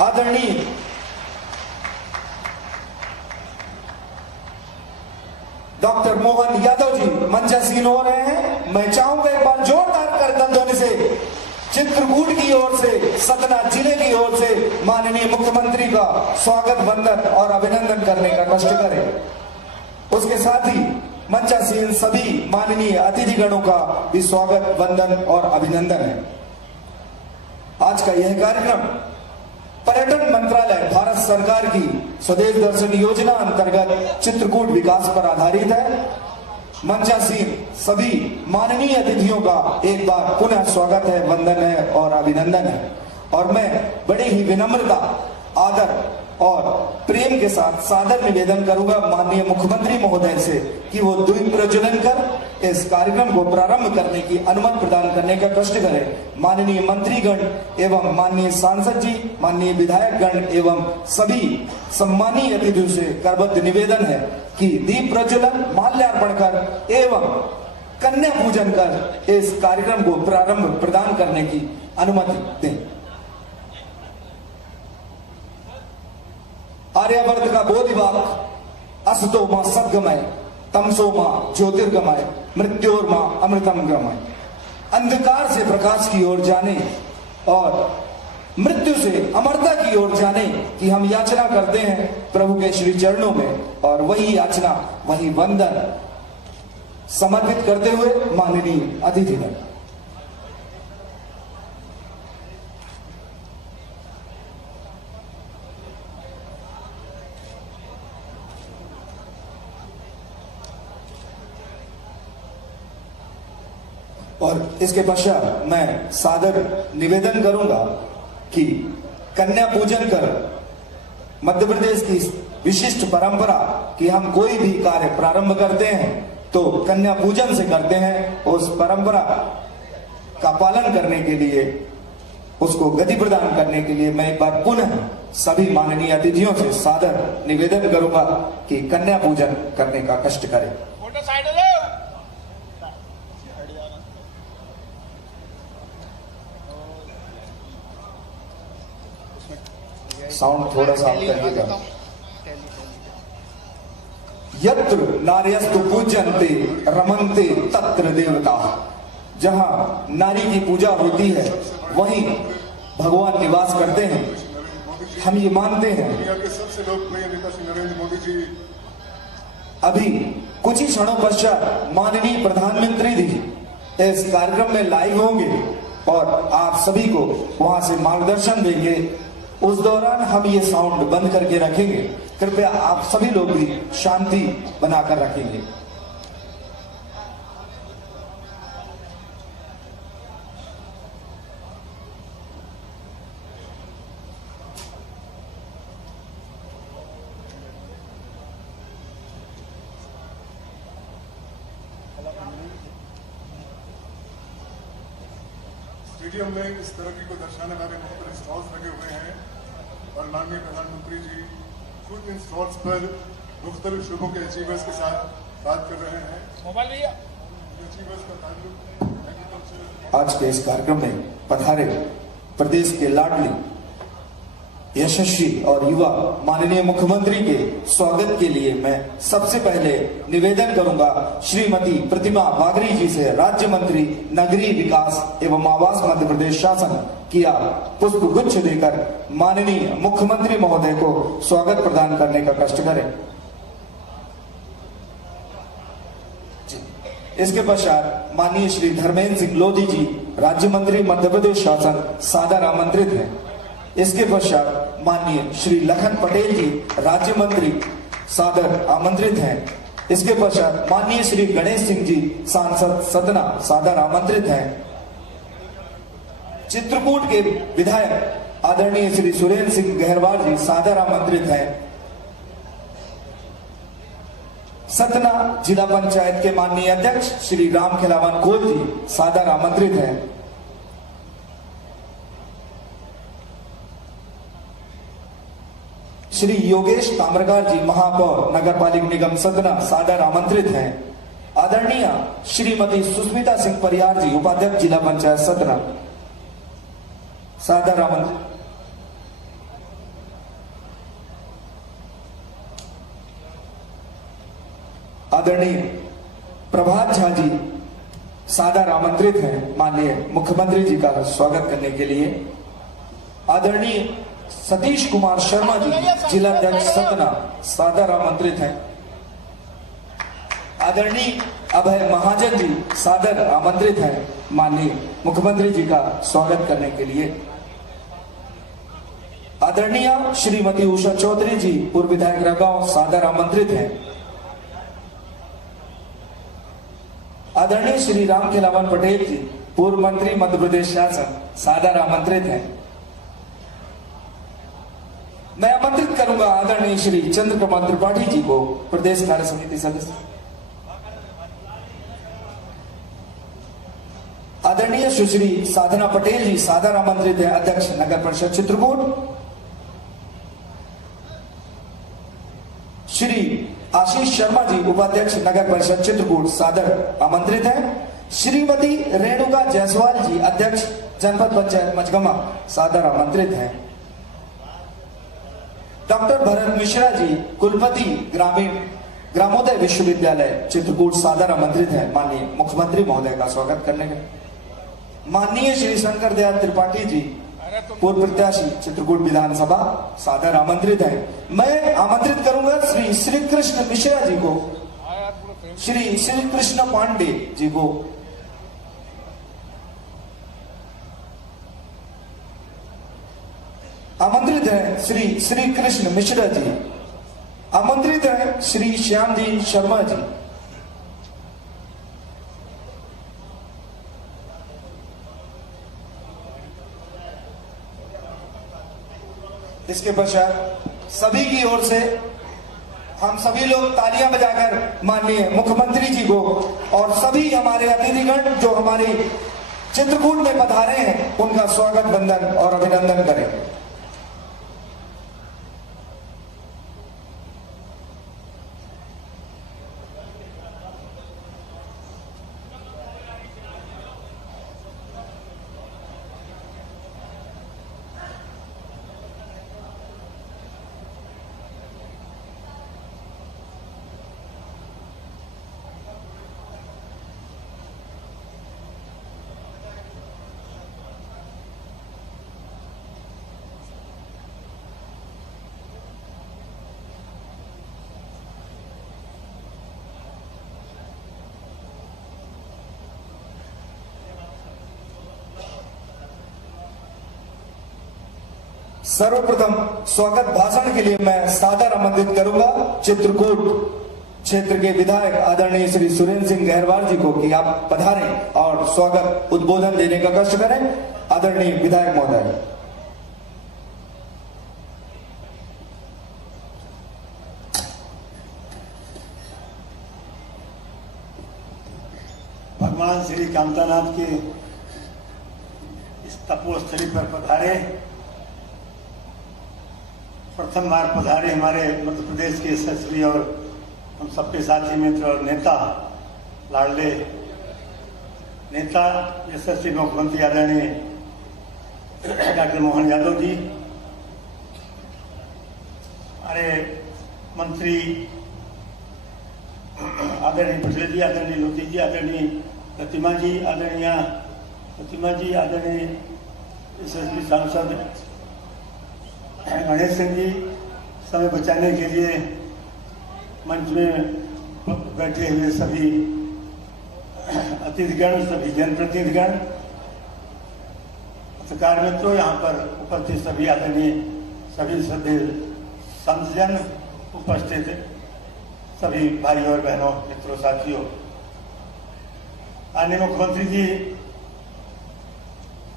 आदरणीय डॉक्टर मोहन यादव जी मंचासीन हो रहे हैं। मैं चाहूंगा एक बार जोरदार करतल ध्वनि से चित्रकूट की ओर से, सतना जिले की ओर से माननीय मुख्यमंत्री का स्वागत, वंदन और अभिनंदन करने का कष्ट करें। उसके साथ ही मंचासीन सभी माननीय अतिथिगणों का भी स्वागत, वंदन और अभिनंदन है। आज का यह कार्यक्रम पर्यटन मंत्रालय भारत सरकार की स्वदेश दर्शन योजना अंतर्गत चित्रकूट विकास पर आधारित है। मंचासीन सभी माननीय अतिथियों का एक बार पुनः स्वागत है, वंदन है और अभिनंदन है। और मैं बड़े ही विनम्रता, आदर और प्रेम के साथ सादर निवेदन करूंगा माननीय मुख्यमंत्री महोदय से कि वो द्वीप प्रज्वलन कर इस कार्यक्रम को प्रारंभ करने की अनुमति प्रदान करने का कष्ट करें। माननीय मंत्रीगण एवं माननीय सांसद जी, माननीय विधायक गण एवं सभी सम्मानीय अतिथियों से करबद्ध निवेदन है कि दीप प्रज्वलन, माल्यार्पण कर एवं कन्या पूजन कर इस कार्यक्रम को प्रारंभ प्रदान करने की अनुमति दें। आर्यवर्त का बोधिवाक असतो मां सद्गमय, तमसो मां ज्योतिर्गमय, मृत्योर मां अमृतम गमय। अंधकार से प्रकाश की ओर जाने और मृत्यु से अमरता की ओर जाने की हम याचना करते हैं प्रभु के श्री चरणों में, और वही याचना, वही वंदन समर्पित करते हुए माननीय अतिथिगण। और इसके पश्चात मैं सादर निवेदन करूंगा कि कन्या पूजन कर मध्य प्रदेश की विशिष्ट परंपरा कि हम कोई भी कार्य प्रारंभ करते हैं तो कन्या पूजन से करते हैं। उस परंपरा का पालन करने के लिए, उसको गति प्रदान करने के लिए मैं एक बार पुनः सभी माननीय अतिथियों से सादर निवेदन करूंगा कि कन्या पूजन करने का कष्ट करें। साउंड थोड़ा सा आप करिएगा। यत्र नार्यस्तु पूज्यन्ते रमन्ते तत्र देवता। जहां नारी की पूजा होती है वहीं भगवान निवास करते हैं, हम ये मानते हैं। सबसे लोकप्रिय नेता श्री नरेंद्र मोदी जी अभी कुछ ही क्षणों पश्चात माननीय प्रधानमंत्री जी इस कार्यक्रम में लाइव होंगे और आप सभी को वहां से मार्गदर्शन देंगे। उस दौरान हम ये साउंड बंद करके रखेंगे। कृपया आप सभी लोग भी शांति बनाकर रखेंगे। स्टेडियम में इस तरक्की को दर्शाने वाले मुख्तलिफ स्टॉल्स लगे हुए हैं और माननीय प्रधानमंत्री जी खुद इन स्टॉल्स पर मुख्तलिफ शोबों के अचीवर्स के साथ बात कर रहे हैं। मोबाइल भैया, अचीवर्स का ताल्लुक एग्रीकल्चर। आज के इस कार्यक्रम में पधारे प्रदेश के लाडली, यशस्वी और युवा माननीय मुख्यमंत्री के स्वागत के लिए मैं सबसे पहले निवेदन करूंगा श्रीमती प्रतिमा बागरी जी से, राज्य मंत्री नगरीय विकास एवं आवास मध्य प्रदेश शासन, किया पुष्प गुच्छ देकर माननीय मुख्यमंत्री महोदय को स्वागत प्रदान करने का कष्ट करें। इसके पश्चात माननीय श्री धर्मेंद्र सिंह लोधी जी, राज्य मंत्री मध्य प्रदेश शासन, सादर आमंत्रित हैं। इसके पश्चात माननीय श्री लखन पटेल जी, राज्य मंत्री, सादर आमंत्रित हैं। इसके पश्चात माननीय श्री गणेश सिंह जी, सांसद सतना, सादर आमंत्रित हैं। चित्रकूट के विधायक आदरणीय श्री सुरेंद्र सिंह गहरवार जी, सादर आमंत्रित हैं। सतना जिला पंचायत के माननीय अध्यक्ष श्री राम खिलावन कोल जी, सादर आमंत्रित हैं। श्री योगेश ताम्रकार जी, महापौर नगर पालिका निगम सतना, सादर आमंत्रित हैं। आदरणीय श्रीमती सुस्मिता सिंह परियार जी, उपाध्यक्ष जिला पंचायत सतना, सादर आमंत्रित। आदरणीय प्रभात झा जी सादर आमंत्रित हैं माननीय मुख्यमंत्री जी का स्वागत करने के लिए। आदरणीय सतीश कुमार शर्मा जी जिलाध्यक्ष सतना सादर आमंत्रित हैं। आदरणीय अभय महाजन जी सादर आमंत्रित हैं माननीय मुख्यमंत्री जी का स्वागत करने के लिए। आदरणीय श्रीमती उषा चौधरी जी पूर्व विधायक रगांव सादर आमंत्रित हैं। आदरणीय श्री राम खिलावन पटेल जी पूर्व मंत्री मध्य प्रदेश शासन सादर आमंत्रित हैं। मैं आमंत्रित करूंगा आदरणीय श्री चंद्रकुमार त्रिपाठी जी को प्रदेश कार्य समिति सदस्य। आदरणीय सुश्री साधना पटेल जी सादर आमंत्रित है अध्यक्ष नगर परिषद चित्रकूट। श्री आशीष शर्मा जी उपाध्यक्ष नगर परिषद चित्रकूट सादर आमंत्रित हैं। श्रीमती रेणुका जायसवाल जी अध्यक्ष जनपद पंचायत मझगमा सादर आमंत्रित हैं। डॉक्टर भरत मिश्रा जी कुलपति ग्रामोदय विश्वविद्यालय चित्रकूट सादर आमंत्रित हैं माननीय मुख्यमंत्री महोदय का स्वागत करने के। माननीय श्री शंकर दयाल त्रिपाठी जी पूर्व प्रत्याशी चित्रकूट विधानसभा सादर आमंत्रित हैं। मैं आमंत्रित करूंगा श्री कृष्ण मिश्रा जी को, श्री कृष्ण पांडे जी को। आमंत्रित हैं श्री कृष्ण मिश्रा जी। आमंत्रित हैं श्री श्याम जी शर्मा जी। इसके पश्चात सभी की ओर से हम सभी लोग तालियां बजाकर माननीय मुख्यमंत्री जी को और सभी हमारे अतिथिगण जो हमारे चित्रकूट में पधारे हैं उनका स्वागत वंदन और अभिनंदन करें। सर्वप्रथम स्वागत भाषण के लिए मैं सादर आमंत्रित करूंगा चित्रकूट क्षेत्र के विधायक आदरणीय श्री सुरेंद्र सिंह गहरवार जी को कि आप पधारें और स्वागत उद्बोधन देने का कष्ट करें। आदरणीय विधायक महोदय। भगवान श्री कामतानाथ के इस तपोस्थली पर पधारे, प्रथम बार पधारे हमारे मध्य प्रदेश के यशस्वी और हम सबके साथी मित्र और नेता, लाडले नेता यशस्वी मुख्यमंत्री आदरणीय डॉक्टर मोहन यादव जी, हमारे मंत्री आदरणीय पटेल जी, आदरणीय लोधी जी, आदरणीय प्रतिमा जी, आदरणीय यशस्वी सांसद गणेश सिंह जी, समय बचाने के लिए मंच में बैठे हुए सभी अतिथिगण, सभी जनप्रतिनिधिगण, पत्रकार मित्रों, यहाँ पर उपस्थित सभी आदरणीय सभी संतजन, उपस्थित सभी भाई और बहनों, मित्रों, साथियों, माननीय मुख्यमंत्री जी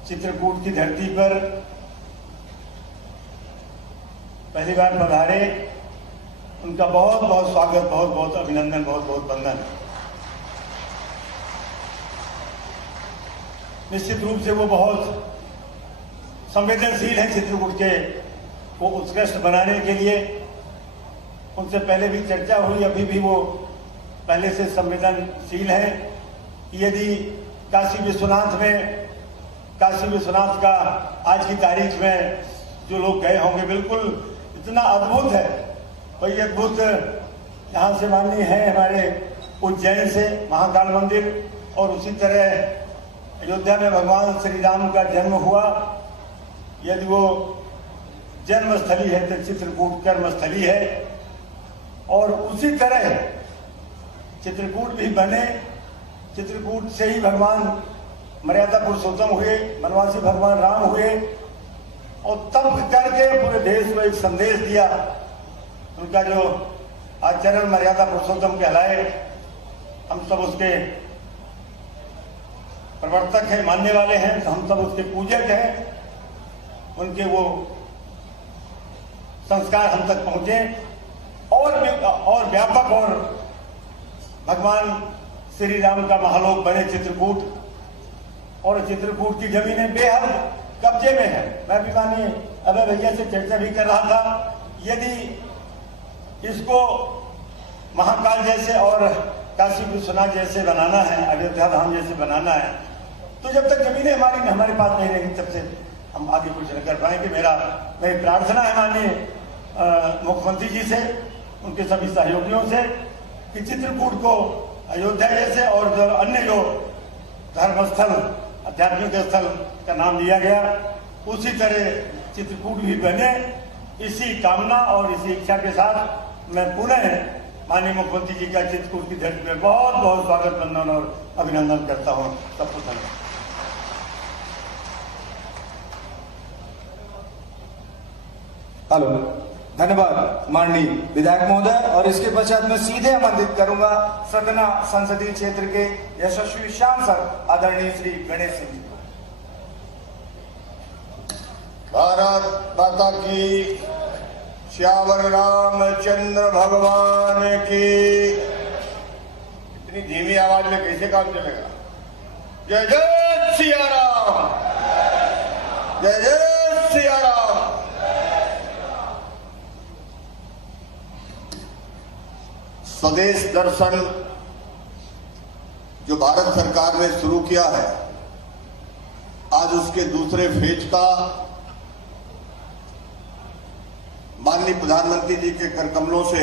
चित्रकूट की धरती पर पहली बार पधारे, उनका बहुत बहुत स्वागत, बहुत बहुत अभिनंदन, बहुत बहुत वंदन। निश्चित रूप से वो बहुत संवेदनशील हैं चित्रकूट के को उत्कृष्ट बनाने के लिए। उनसे पहले भी चर्चा हुई, अभी भी वो पहले से संवेदनशील हैं। यदि काशी विश्वनाथ का आज की तारीख में जो लोग गए होंगे, बिल्कुल इतना अद्भुत है, कोई अद्भुत यहाँ से माननीय है हमारे उज्जैन से महाकाल मंदिर, और उसी तरह अयोध्या में भगवान श्री राम का जन्म हुआ। यदि वो जन्मस्थली है तो चित्रकूट कर्मस्थली है, और उसी तरह चित्रकूट भी बने। चित्रकूट से ही भगवान मर्यादा पुरुषोत्तम हुए, वनवासी भगवान राम हुए, और तब करके पूरे देश को एक संदेश दिया। उनका जो आचरण मर्यादा पुरुषोत्तम कहलाए, हम सब उसके प्रवर्तक हैं, मानने वाले हैं, तो हम सब उसके पूजक हैं। उनके वो संस्कार हम तक पहुंचे और व्यापक, और भगवान श्री राम का महालोक बने चित्रकूट, और चित्रकूट की जमीनें बेहद कब्जे में है। मैं भी मानिए अभय भैया से चर्चा भी कर रहा था, यदि इसको महाकाल जैसे और काशी विश्वनाथ जैसे बनाना है, अयोध्या धाम जैसे बनाना है, तो जब तक जमीनें हमारे पास नहीं रहेंगी तब से हम आगे कुछ नहीं कर पाएंगे। मेरी प्रार्थना है माननीय मुख्यमंत्री जी से, उनके सभी सहयोगियों से, कि चित्रकूट को अयोध्या जैसे और जो अन्य जो धर्मस्थल, आध्यात्मिक स्थल का नाम दिया गया, उसी तरह चित्रकूट भी बने। इसी कामना और इसी इच्छा के साथ मैं पुनः माननीय मुख्यमंत्री जी का चित्रकूट की धरती में बहुत बहुत स्वागत, वंदन और अभिनंदन करता हूँ। सबको धन्यवाद। हेलो, धन्यवाद माननीय विधायक महोदय। और इसके पश्चात मैं सीधे आमंत्रित करूंगा सतना संसदीय क्षेत्र के यशस्वी सांसद आदरणीय श्री गणेश सिंह जी। भारत माता की, श्यावर रामचंद्र भगवान की। इतनी धीमी आवाज में कैसे काम चलेगा? जय जय सिया राम, जय जय सिया राम। स्वदेश दर्शन जो भारत सरकार ने शुरू किया है, आज उसके दूसरे फेज का माननीय प्रधानमंत्री जी के करकमलों से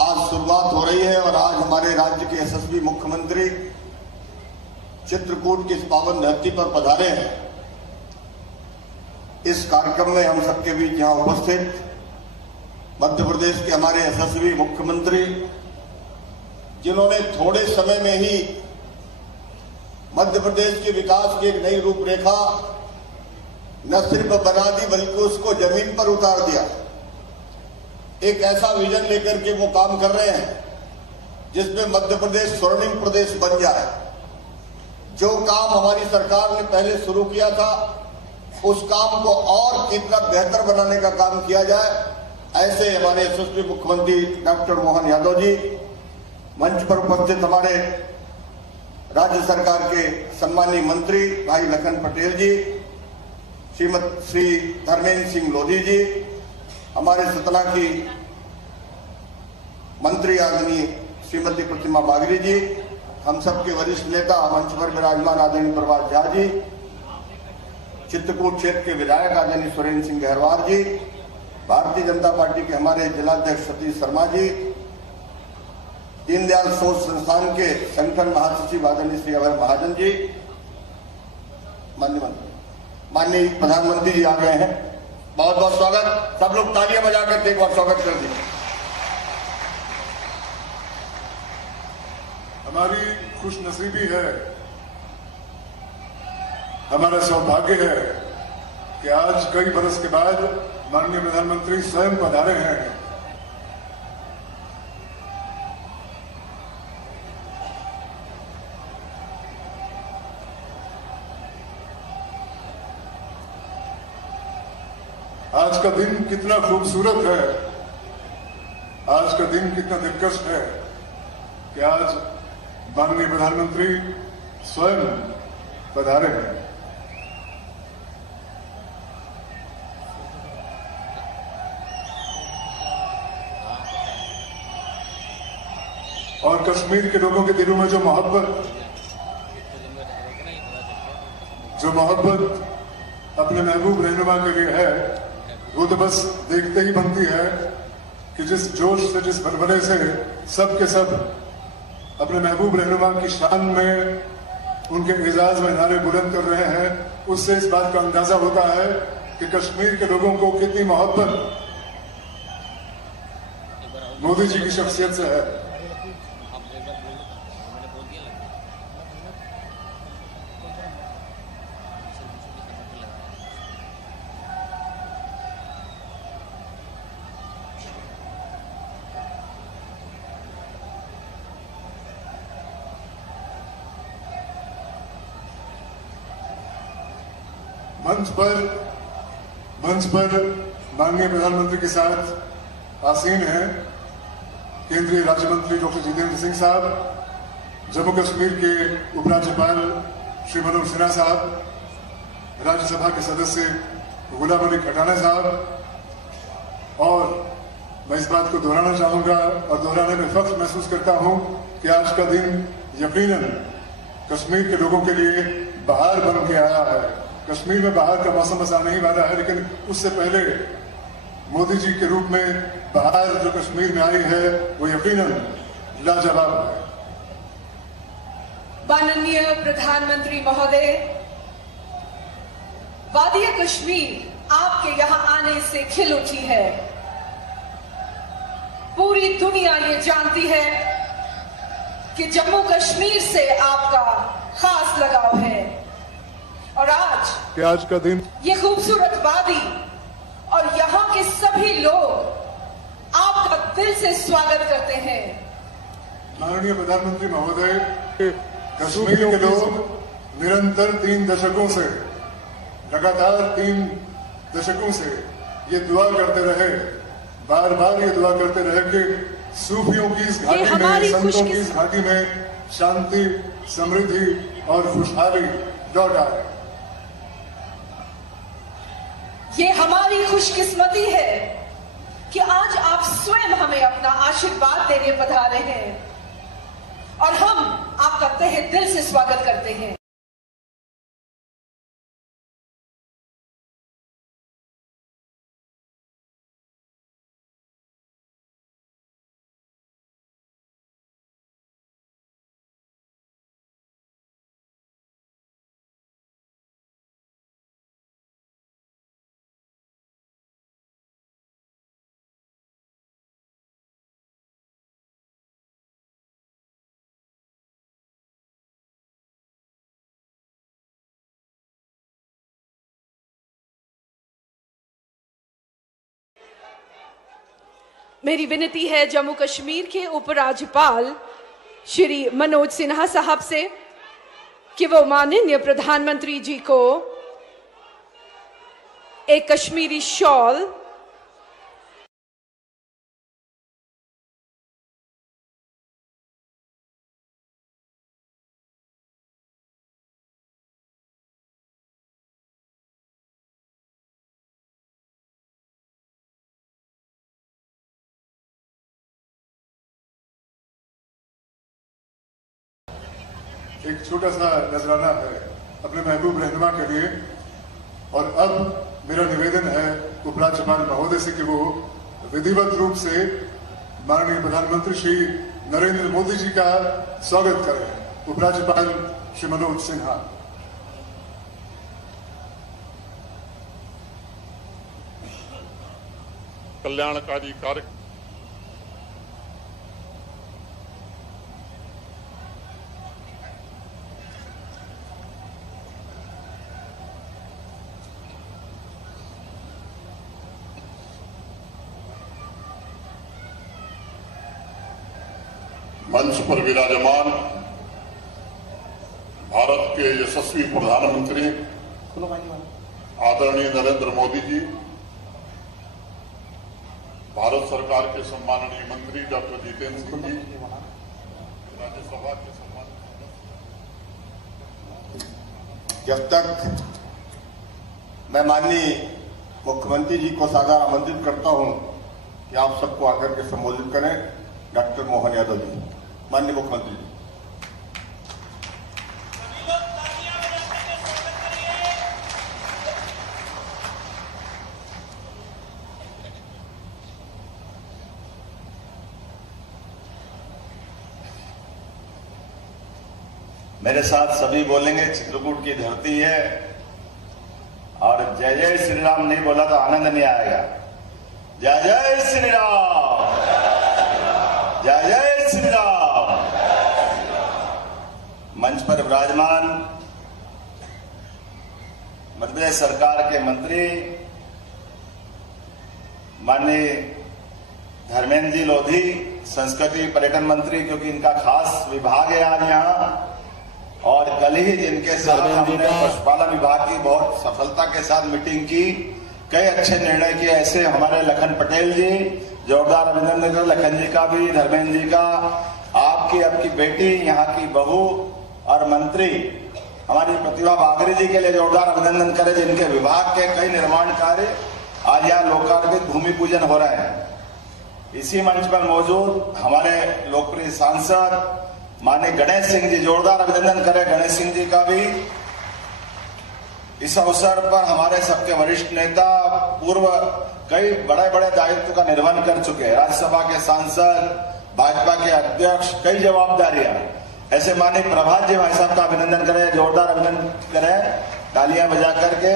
आज शुरुआत हो रही है। और आज हमारे राज्य के यशस्वी मुख्यमंत्री चित्रकूट की इस पावन धरती पर पधारे हैं। इस कार्यक्रम में हम सबके बीच यहां उपस्थित मध्य प्रदेश के हमारे यशस्वी मुख्यमंत्री, जिन्होंने थोड़े समय में ही मध्य प्रदेश के विकास की एक नई रूपरेखा न सिर्फ बना दी बल्कि उसको जमीन पर उतार दिया। एक ऐसा विजन लेकर के वो काम कर रहे हैं जिसमें मध्य प्रदेश स्वर्णिम प्रदेश बन जाए। जो काम हमारी सरकार ने पहले शुरू किया था, उस काम को और कितना बेहतर बनाने का काम किया जाए, ऐसे हमारे यशस्वी मुख्यमंत्री डॉक्टर मोहन यादव जी, मंच पर उपस्थित हमारे राज्य सरकार के सम्मानीय मंत्री भाई लखन पटेल जी, श्री धर्मेंद्र सिंह लोधी जी, हमारे सतना की मंत्री आदरणीय श्रीमती प्रतिमा बागरी जी, हम सबके वरिष्ठ नेता मंच पर विराजमान आदरणीय प्रभात झा जी, चित्रकूट क्षेत्र के विधायक आदरणीय सुरेंद्र सिंह गहरवार जी, भारतीय जनता पार्टी के हमारे जिलाध्यक्ष सतीश शर्मा जी, दीनदयाल सोच संस्थान के संगठन महासचिव आदरणीय श्री अभय महाजन जी, माननीय प्रधानमंत्री जी आ गए हैं। बहुत बहुत स्वागत। सब लोग तालियां बजाकर एक बार स्वागत कर दीजिए। हमारी खुशनसीबी है, हमारा सौभाग्य है कि आज कई बरस के बाद माननीय प्रधानमंत्री स्वयं पधारे हैं। आज का दिन कितना खूबसूरत है, आज का दिन कितना दिलकश है कि आज माननीय प्रधानमंत्री स्वयं पधारे हैं। और कश्मीर के लोगों के दिलों में जो मोहब्बत अपने महबूब रहनुमा के लिए है, वो तो बस देखते ही बनती है कि जिस जोश से, जिस बलबले से सब के सब अपने महबूब रहनुमा की शान में, उनके एजाज में नारे बुलंद कर रहे हैं, उससे इस बात का अंदाजा होता है कि कश्मीर के लोगों को कितनी मोहब्बत मोदी जी की शख्सियत से है। मंच पर माननीय प्रधानमंत्री के साथ आसीन हैं केंद्रीय राज्य मंत्री डॉक्टर जितेंद्र सिंह साहब, जम्मू कश्मीर के उपराज्यपाल श्री मनोज सिन्हा साहब, राज्यसभा के सदस्य गुलाम अली खटाना साहब, और मैं इस बात को दोहराना चाहूंगा और दोहराने में फख्र महसूस करता हूं कि आज का दिन यकीनन कश्मीर के लोगों के लिए बहार बन के आया है। कश्मीर में बहार का मौसम बस आने ही वाला है, लेकिन उससे पहले मोदी जी के रूप में बहार जो कश्मीर में आई है वो यकीनन लाजवाब है। माननीय प्रधानमंत्री महोदय, वादी कश्मीर आपके यहां आने से खिल उठी है। पूरी दुनिया ये जानती है कि जम्मू कश्मीर से आपका खास लगाव है और आज का दिन ये खूबसूरत वादी और यहाँ के सभी लोग आपका दिल से स्वागत करते हैं। माननीय प्रधानमंत्री महोदय, कश्मीर के लोग निरंतर 3 दशकों से, लगातार 3 दशकों से ये दुआ करते रहे, बार बार ये दुआ करते रहे कि सूफियों की इस घाटी में, संतों की इस घाटी में शांति, समृद्धि और खुशहाली लौट आए। ये हमारी खुशकिस्मती है कि आज आप स्वयं हमें अपना आशीर्वाद देने पधारे हैं और हम आपका तहे दिल से स्वागत करते हैं। मेरी विनती है जम्मू कश्मीर के उपराज्यपाल श्री मनोज सिन्हा साहब से कि वो माननीय प्रधानमंत्री जी को एक कश्मीरी शॉल एक छोटा सा नजराना है अपने महबूब रहनुमा के लिए। और अब मेरा निवेदन है उपराज्यपाल महोदय से कि वो विधिवत रूप से माननीय प्रधानमंत्री श्री नरेंद्र मोदी जी का स्वागत करें। उपराज्यपाल श्री मनोज सिन्हा। कल्याणकारी कार्य मंच पर विराजमान भारत के यशस्वी प्रधानमंत्री आदरणीय नरेंद्र मोदी जी, भारत सरकार के सम्माननीय मंत्री डॉक्टर जितेंद्र सिंह जी, राज्यसभा के सम्मानित, जब तक मैं माननीय मुख्यमंत्री जी को सादर आमंत्रित करता हूं कि आप सबको आकर के संबोधित करें, डॉक्टर मोहन यादव जी, माननीय मुख्यमंत्री जी। मेरे साथ सभी बोलेंगे, चित्रकूट की धरती है और जय जय श्री राम नहीं बोला तो आनंद नहीं आएगा। जय जय श्री राम, जय जय श्री राम। मंच पर विराजमान मध्य प्रदेश सरकार के मंत्री माननीय धर्मेंद्र जी लोधी, संस्कृति पर्यटन मंत्री, क्योंकि इनका खास विभाग है आज यहाँ, और कल ही जिनके साथ हमने पशुपालन विभाग की बहुत सफलता के साथ मीटिंग की, कई अच्छे निर्णय किए। ऐसे हमारे लखन पटेल जी, जोरदार अभिनंदन करें लखन जी का भी, धर्मेंद्र जी का, आपकी बेटी, यहाँ की बहू और मंत्री हमारी प्रतिभा बागरी जी के लिए जोरदार अभिनंदन करें, जिनके विभाग के कई निर्माण कार्य आज यहाँ लोकार्पित भूमि पूजन हो रहे हैं। इसी मंच पर मौजूद हमारे लोकप्रिय सांसद माननीय गणेश सिंह जी, जोरदार अभिनंदन करें गणेश सिंह जी का भी। इस अवसर पर हमारे सबके वरिष्ठ नेता, पूर्व कई बड़े बड़े दायित्व का निर्वहन कर चुके हैं, राज्यसभा के सांसद, भाजपा के अध्यक्ष, कई जवाबदारियां, ऐसे माननीय प्रभात जी भाई साहब का अभिनंदन करें, जोरदार अभिनंदन करें तालियां बजा करके।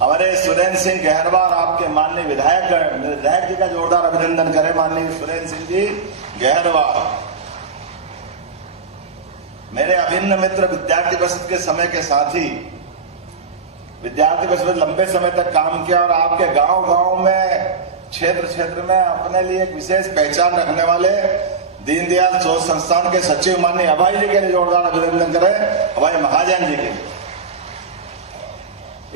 हमारे सुरेंद्र सिंह गहरवार, आपके माननीय विधायक जी का जोरदार अभिनंदन करें, माननीय सुरेंद्र सिंह जी गहरवार। मेरे अभिन्न मित्र विद्यार्थी परिषद के समय के साथी, विद्यार्थी परिषद लंबे समय तक काम किया और आपके गांव गांव में, क्षेत्र क्षेत्र में अपने लिए एक विशेष पहचान रखने वाले दीनदयाल शोध संस्थान के सचिव माननीय अभय जी के लिए जोरदार अभिनंदन करें, अभय महाजन जी के।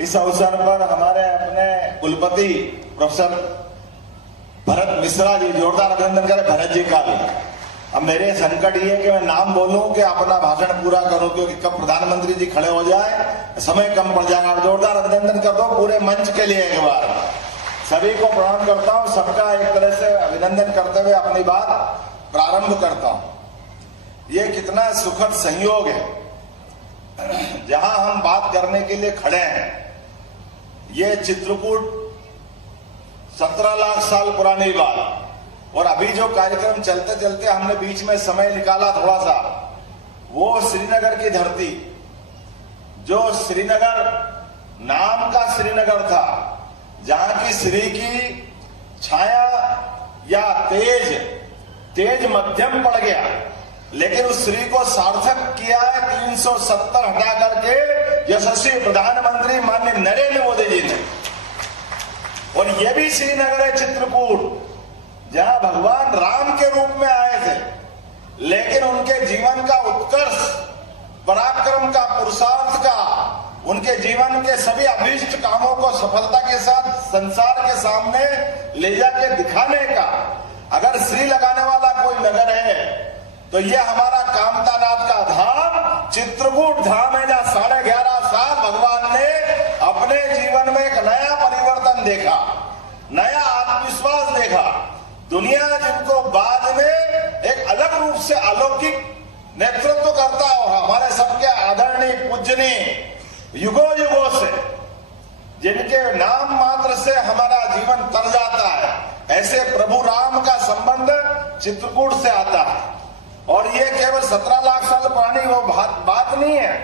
इस अवसर पर हमारे अपने कुलपति प्रोफेसर भरत मिश्रा जी, जोरदार अभिनंदन करें भरत जी का भी। अब मेरे संकट ये कि मैं नाम बोलूं कि अपना भाषण पूरा करूं, क्योंकि कब प्रधानमंत्री जी खड़े हो जाए समय कम पड़ जाएगा। जोरदार अभिनंदन कर दो पूरे मंच के लिए एक बार। सभी को प्रणाम करता हूं, सबका एक तरह से अभिनंदन करते हुए अपनी बात प्रारंभ करता हूं। ये कितना सुखद संयोग है जहां हम बात करने के लिए खड़े हैं। ये चित्रकूट 17 लाख साल पुरानी बात, और अभी जो कार्यक्रम चलते चलते हमने बीच में समय निकाला थोड़ा सा, वो श्रीनगर की धरती, जो श्रीनगर नाम का श्रीनगर था, जहां की श्री की छाया या तेज मध्यम पड़ गया, लेकिन उस श्री को सार्थक किया है 370 हटा करके यशस्वी प्रधानमंत्री माननीय नरेंद्र मोदी जी ने। और यह भी श्रीनगर है चित्रकूट, जहां भगवान राम के रूप में आए थे, लेकिन उनके जीवन का उत्कर्ष, पराक्रम का, पुरुषार्थ का, उनके जीवन के सभी अभीष्ट कामों को सफलता के साथ संसार के सामने ले जाके दिखाने का अगर श्री लगाने वाला कोई नगर है तो ये हमारा कामतानाथ का धाम चित्रकूट धाम है, जहां 11.5 साल भगवान ने अपने जीवन में एक नया परिवर्तन देखा, नया आत्मविश्वास देखा। दुनिया जिनको बाद में एक अलग रूप से अलौकिक नेतृत्व करता है, और हमारे सबके आदरणीय पूजनीय युगों युगों से जिनके नाम मात्र से हमारा जीवन तर जाता है, ऐसे प्रभु राम का संबंध चित्रकूट से आता है। और ये केवल 17 लाख साल पुरानी वो बात नहीं है।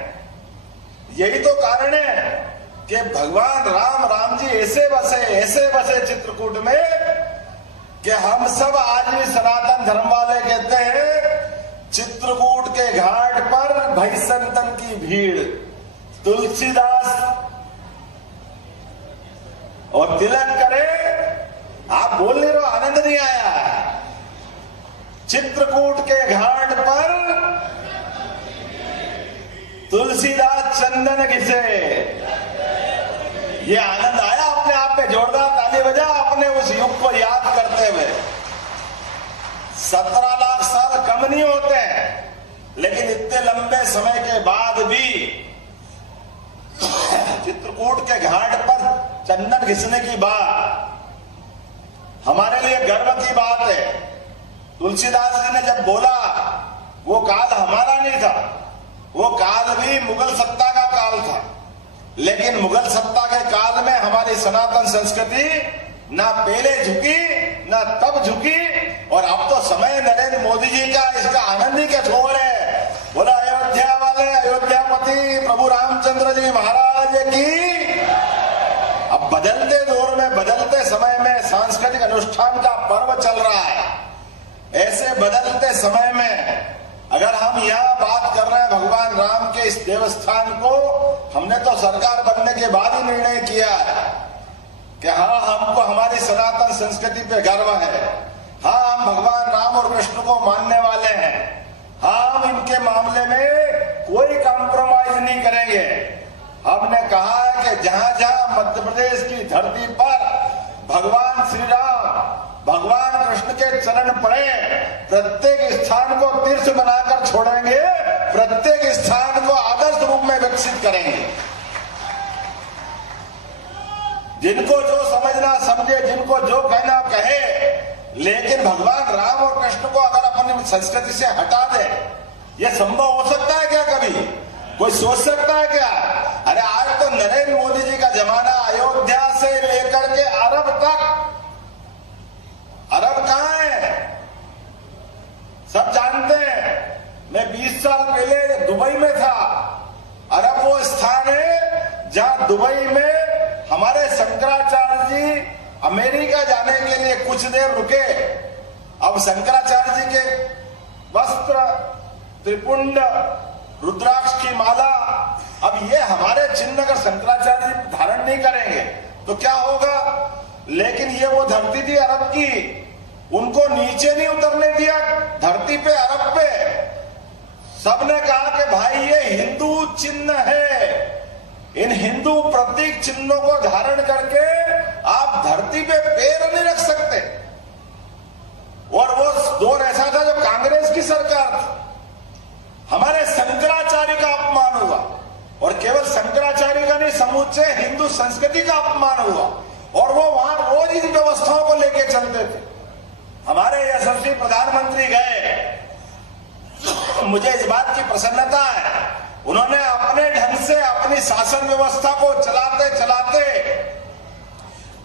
यही तो कारण है कि भगवान राम जी ऐसे बसे चित्रकूट में कि हम सब आज भी सनातन धर्म वाले कहते हैं, चित्रकूट के घाट पर भई संतन की भीड़, तुलसीदास और तिलक करे। आप बोल नहीं रहे, आनंद नहीं आया। चित्रकूट के घाट पर तुलसीदास चंदन घिसे, ये आनंद आया अपने आप में। जोरदार ताली बजा अपने उस युग को याद करते हुए। 17 लाख साल कम नहीं होते हैं, लेकिन इतने लंबे समय के बाद भी चित्रकूट के घाट पर चंदन घिसने की बात हमारे लिए गर्व की बात है। तुलसीदास जी ने जब बोला, वो काल हमारा नहीं था, वो काल भी मुगल सत्ता का काल था, लेकिन मुगल सत्ता के काल में हमारी सनातन संस्कृति ना पहले झुकी ना तब झुकी, और अब तो समय नरेंद्र मोदी जी का, इसका आनंद ही क्या छोर है। बोला अयोध्या वाले अयोध्यापति प्रभु रामचंद्र जी महाराज की। अब बदलते दौर में, बदलते समय में सांस्कृतिक अनुष्ठान का पर्व चल रहा है। ऐसे बदलते समय में अगर हम यह बात कर रहे हैं भगवान राम के इस देवस्थान को, हमने तो सरकार बनने के बाद ही निर्णय किया है कि हाँ, हमको हमारी सनातन संस्कृति पे गर्व है। हाँ, हम भगवान राम और कृष्ण को मानने वाले हैं। हाँ, हम इनके मामले में कोई कॉम्प्रोमाइज नहीं करेंगे। हमने कहा है कि जहां जहां मध्य प्रदेश की धरती पर भगवान श्री राम, भगवान कृष्ण के चरण पड़े, प्रत्येक स्थान को तीर्थ बनाकर छोड़ेंगे, प्रत्येक स्थान को आदर्श रूप में विकसित करेंगे। जिनको जो समझना समझे, जिनको जो कहना कहे, लेकिन भगवान राम और कृष्ण को अगर अपनी संस्कृति से हटा दे, यह संभव हो सकता है क्या? कभी कोई सोच सकता है क्या? अरे आज तो नरेंद्र मोदी जी का जमाना, अयोध्या से लेकर के अरब तक। अरब कहां है सब जानते हैं। मैं 20 साल पहले दुबई में था। अरब वो स्थान है जहां दुबई में हमारे शंकराचार्य जी अमेरिका जाने के लिए कुछ देर रुके। अब शंकराचार्य जी के वस्त्र, त्रिपुंड, रुद्राक्ष की माला, अब ये हमारे चिन्ह अगर शंकराचार्य जी धारण नहीं करेंगे तो क्या होगा? लेकिन ये वो धरती थी अरब की, उनको नीचे नहीं उतरने दिया धरती पे, अरब पे। सबने कहा कि भाई ये हिंदू चिन्ह है, इन हिंदू प्रतीक चिन्हों को धारण करके आप धरती पे पैर नहीं रख सकते। और वो दौर ऐसा था जब कांग्रेस की सरकार थी, हमारे शंकराचार्य का अपमान हुआ, और केवल शंकराचार्य का नहीं, समूचे हिंदू संस्कृति का अपमान हुआ। और वो वहां रोज इन व्यवस्थाओं को लेके चलते थे। हमारे यशस्वी प्रधानमंत्री गए, मुझे इस बात की प्रसन्नता है, उन्होंने अपने ढंग से अपनी शासन व्यवस्था को चलाते चलाते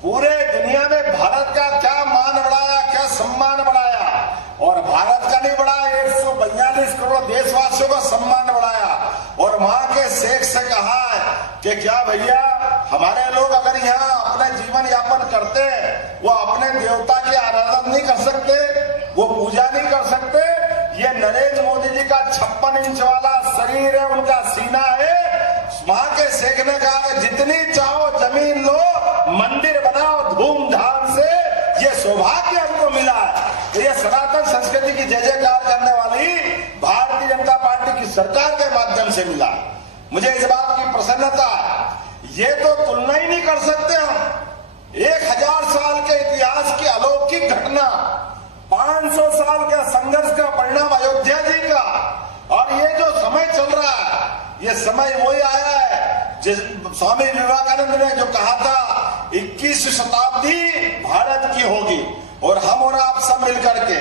पूरे दुनिया में भारत का क्या मान बढ़ाया, क्या सम्मान बढ़ाया। और भारत का नहीं बढ़ाया, 142 करोड़ देशवासियों का सम्मान बढ़ाया। और वहां के शेख से कहा कि क्या भैया, हमारे लोग अगर यहाँ अपने जीवन यापन करते हैं, वो अपने देवता की आराधना नहीं कर सकते, वो पूजा नहीं कर सकते। ये नरेंद्र मोदी जी का 56 इंच वाला शरीर है, उनका सीना है। वहां के शेख ने कहा कि जितनी चाहो जमीन लो, मंदिर बनाओ धूमधाम से, ये सौभाग्य हमको मिला है। तो ये सनातन संस्कृति की जय जयकार करने वाली भारतीय जनता पार्टी की सरकार के माध्यम से मिला। मुझे इस बात की प्रसन्नता है। ये तो तुलना ही नहीं कर सकते हम। 1000 साल के इतिहास की अलौकिक घटना, 500 साल का संघर्ष का परिणाम अयोध्या जी का। और ये जो समय चल रहा है, ये समय वही आया है जिस स्वामी विवेकानंद ने जो कहा था 21वीं शताब्दी भारत की होगी। और हम और आप सब मिलकर के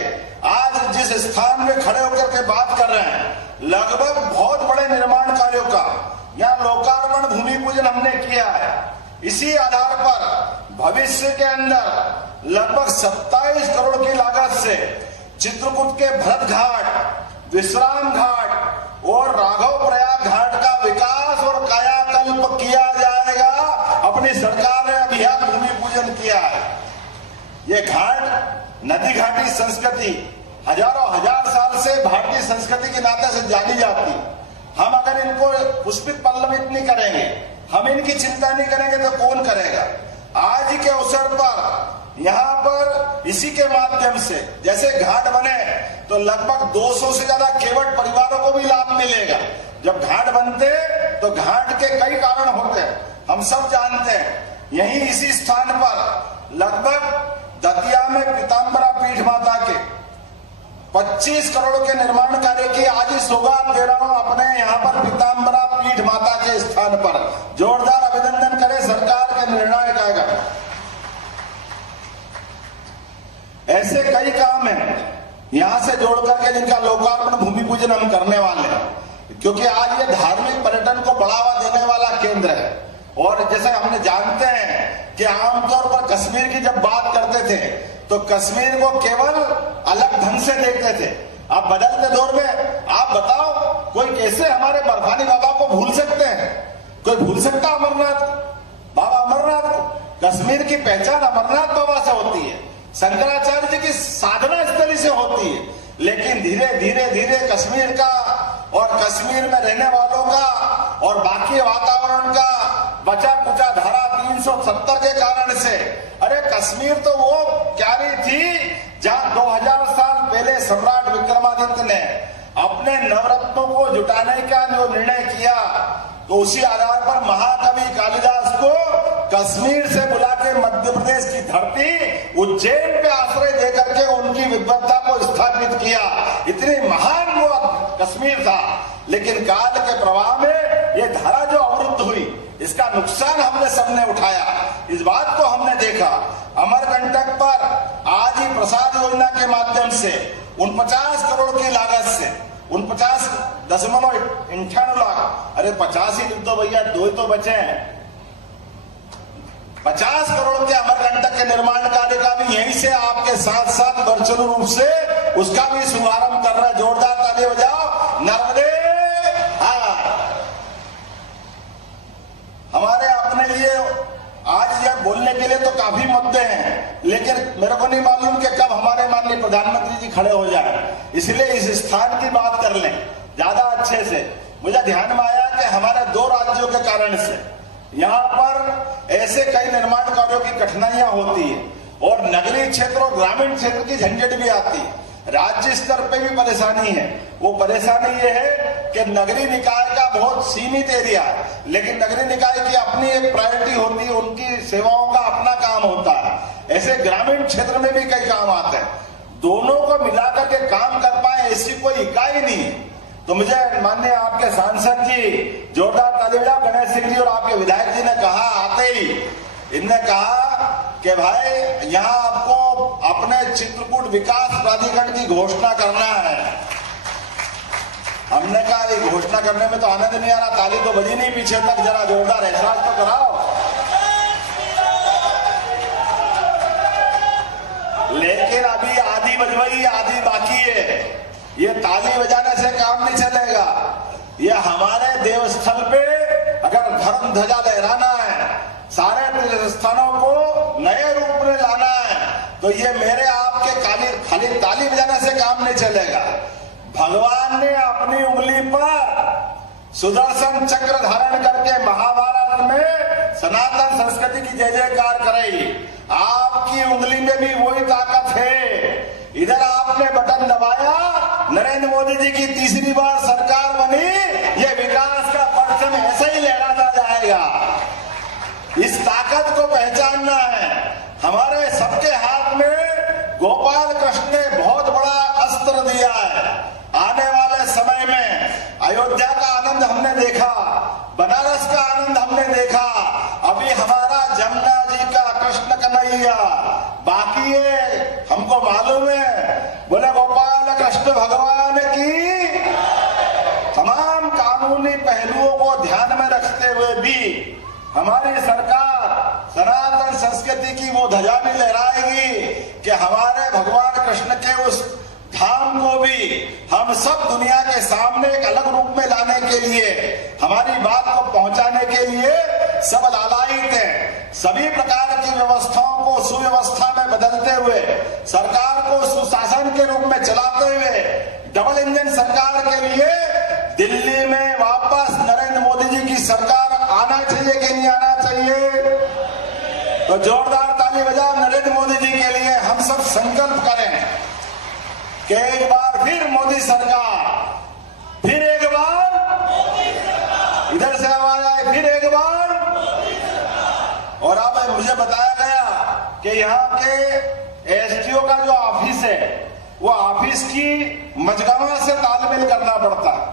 आज जिस स्थान में खड़े होकर के बात कर रहे हैं, लगभग बहुत बड़े निर्माण कार्यों का यहाँ लोकार्पण, भूमि पूजन हमने किया है। इसी आधार पर भविष्य के अंदर लगभग 27 करोड़ की लागत से चित्रकूट के भरत घाट, विश्राम घाट और राघव प्रयाग घाट का विकास और कायाकल्प किया जाएगा। अपनी सरकार ने अभियान भूमि पूजन किया है। ये घाट नदी घाटी संस्कृति हजारों हजार साल से भारतीय संस्कृति के नाते से जानी जाती। हम अगर इनको पुष्पित पल्लवित नहीं करेंगे, हम इनकी चिंता नहीं करेंगे तो कौन करेगा? आज के अवसर पर यहाँ पर इसी के माध्यम से जैसे घाट बने तो लगभग 200 से ज्यादा केवट परिवारों को भी लाभ मिलेगा। जब घाट बनते तो घाट के कई कारण होते हैं, हम सब जानते हैं। यही इसी स्थान पर लगभग दतिया में पीताम्बरा पीठ माता के 25 करोड़ के निर्माण कार्य की आज ही सौगात दे रहा हूं अपने यहाँ पर पीताम्बरा पीठ माता के स्थान पर। जोरदार अभिनंदन करें सरकार के निर्णय का। ऐसे कई काम हैं यहां से जोड़ करके जिनका लोकार्पण भूमि पूजन हम करने वाले हैं, क्योंकि आज ये धार्मिक पर्यटन को बढ़ावा देने वाला केंद्र है। और जैसे हमने जानते हैं कि आमतौर पर कश्मीर की जब बात करते थे तो कश्मीर को केवल अलग ढंग से देखते थे। अब बदलते दौर में आप बताओ कोई कैसे हमारे बर्फानी बाबा को भूल सकते हैं? कोई भूल सकता अमरनाथ, बाबा अमरनाथ को? कश्मीर की पहचान अमरनाथ बाबा से होती है, शंकराचार्य जी की साधना स्थली से होती है। लेकिन धीरे धीरे धीरे कश्मीर का और कश्मीर में रहने वालों का और बाकी वातावरण का बचा कुचा धारा 370 के कारण से, अरे कश्मीर तो वो क्यारी थी जहां 2000 साल पहले सम्राट विक्रमादित्य ने अपने नवरत्नों को जुटाने का जो निर्णय किया, तो उसी आधार पर महाकवि कालिदास को कश्मीर से बुला के मध्य प्रदेश की धरती उज्जैन पे आश्रय देकर के उनकी विद्वत्ता को स्थापित किया। इतनी महान वो कश्मीर था। लेकिन काल के प्रवाह में ये धारा जो अवरुद्ध हुई, इसका नुकसान हमने सबने उठाया। इस बात को हमने देखा। अमरकंटक पर आज ही प्रसाद योजना के माध्यम से 49 करोड़ की लागत से 49.58 लाख, अरे 50 ही लिख दो भैया, 2 ही तो बचे हैं। 50 करोड़ के अमरकंटक के निर्माण कार्य का भी यहीं से आपके साथ साथ वर्चुअल रूप से उसका भी शुभारंभ कर रहा है। जोरदार ताली बजाओ। नर्मदे हमारे अपने लिए आज यह बोलने के लिए तो काफी मुद्दे हैं, लेकिन मेरे को नहीं मालूम कि कब हमारे माननीय प्रधानमंत्री जी खड़े हो जाए, इसलिए इस स्थान की बात कर लें ज्यादा अच्छे से। मुझे ध्यान में आया कि हमारे 2 राज्यों के कारण से यहाँ पर ऐसे कई निर्माण कार्यों की कठिनाइयां होती है और नगरीय क्षेत्र और ग्रामीण क्षेत्र की झंझट भी आती है। राज्य स्तर पे भी परेशानी है। वो परेशानी ये है कि नगरीय निकाय का बहुत सीमित एरिया है, लेकिन नगरीय निकाय की अपनी एक प्रायोरिटी होती है, उनकी सेवाओं का अपना काम होता है। ऐसे ग्रामीण क्षेत्र में भी कई काम आते हैं। दोनों को मिलाकर के काम कर पाए ऐसी कोई इकाई नहीं है। तो मुझे माननीय आपके सांसद जी, जोरदार ताली बजाओ, गणेश सिंह जी और आपके विधायक जी ने कहा आते ही, इनने कहा कि भाई यहाँ आपको अपने चित्रकूट विकास प्राधिकरण की घोषणा करना है। हमने कहा ये घोषणा करने में तो आनंद नहीं आ रहा, ताली तो बजी नहीं पीछे तक, जरा जोरदार एहसास तो कराओ। लेकिन अभी आधी बजवाई, आधी बाकी है। ये ताली बजाने से काम नहीं चलेगा। ये हमारे देवस्थल पे अगर धर्म ध्वजा लहराना है, सारे तीर्थस्थानों को नए रूप में लाना है, तो ये मेरे आपके खाली ताली बजाने से काम नहीं चलेगा। भगवान ने अपनी उंगली पर सुदर्शन चक्र धारण करके महाभारत में सनातन संस्कृति की जय जयकार कराई। आपकी उंगली में भी वही ताकत है। इधर आपने बटन दबाया, नरेंद्र मोदी जी की 3री बार सरकार बनी, ये विकास का परचम ऐसे ही लहराता जाएगा। इस ताकत को पहचानना है। हमारे सबके हाथ में गोपाल कृष्ण ने बहुत बड़ा अस्त्र दिया है। आने वाले समय में अयोध्या का आनंद हमने देखा, बनारस का आनंद हमने देखा, अभी हमारा जमुना जी का कृष्ण कन्हैया बाकी है। हमको मालूम है, बोले गोपाल कृष्ण भगवान की। तमाम कानूनी पहलुओं को ध्यान में रखते हुए भी हमारी सरकार सनातन संस्कृति की वो ध्वजा भी लहराएगी कि हमारे भगवान कृष्ण के उस धाम को भी हम सब दुनिया के सामने एक अलग रूप में लाने के लिए, हमारी बात को पहुंचाने के लिए सब लालायित हैं। सभी प्रकार की व्यवस्थाओं को सुव्यवस्था में बदलते हुए, सरकार को सुशासन के रूप में चलाते हुए, डबल इंजन सरकार के लिए दिल्ली में वापस नरेंद्र मोदी जी की सरकार आना चाहिए कि नहीं आना चाहिए? तो जोरदार ताली बजाओ नरेंद्र मोदी जी के लिए। हम सब संकल्प करें कि एक बार फिर मोदी सरकार, फिर एक बार, इधर से आवाज आए, फिर एक बार। और अब मुझे बताया गया कि यहाँ के एसडीओ का जो ऑफिस है, वो ऑफिस की मजगवा से तालमेल करना पड़ता है।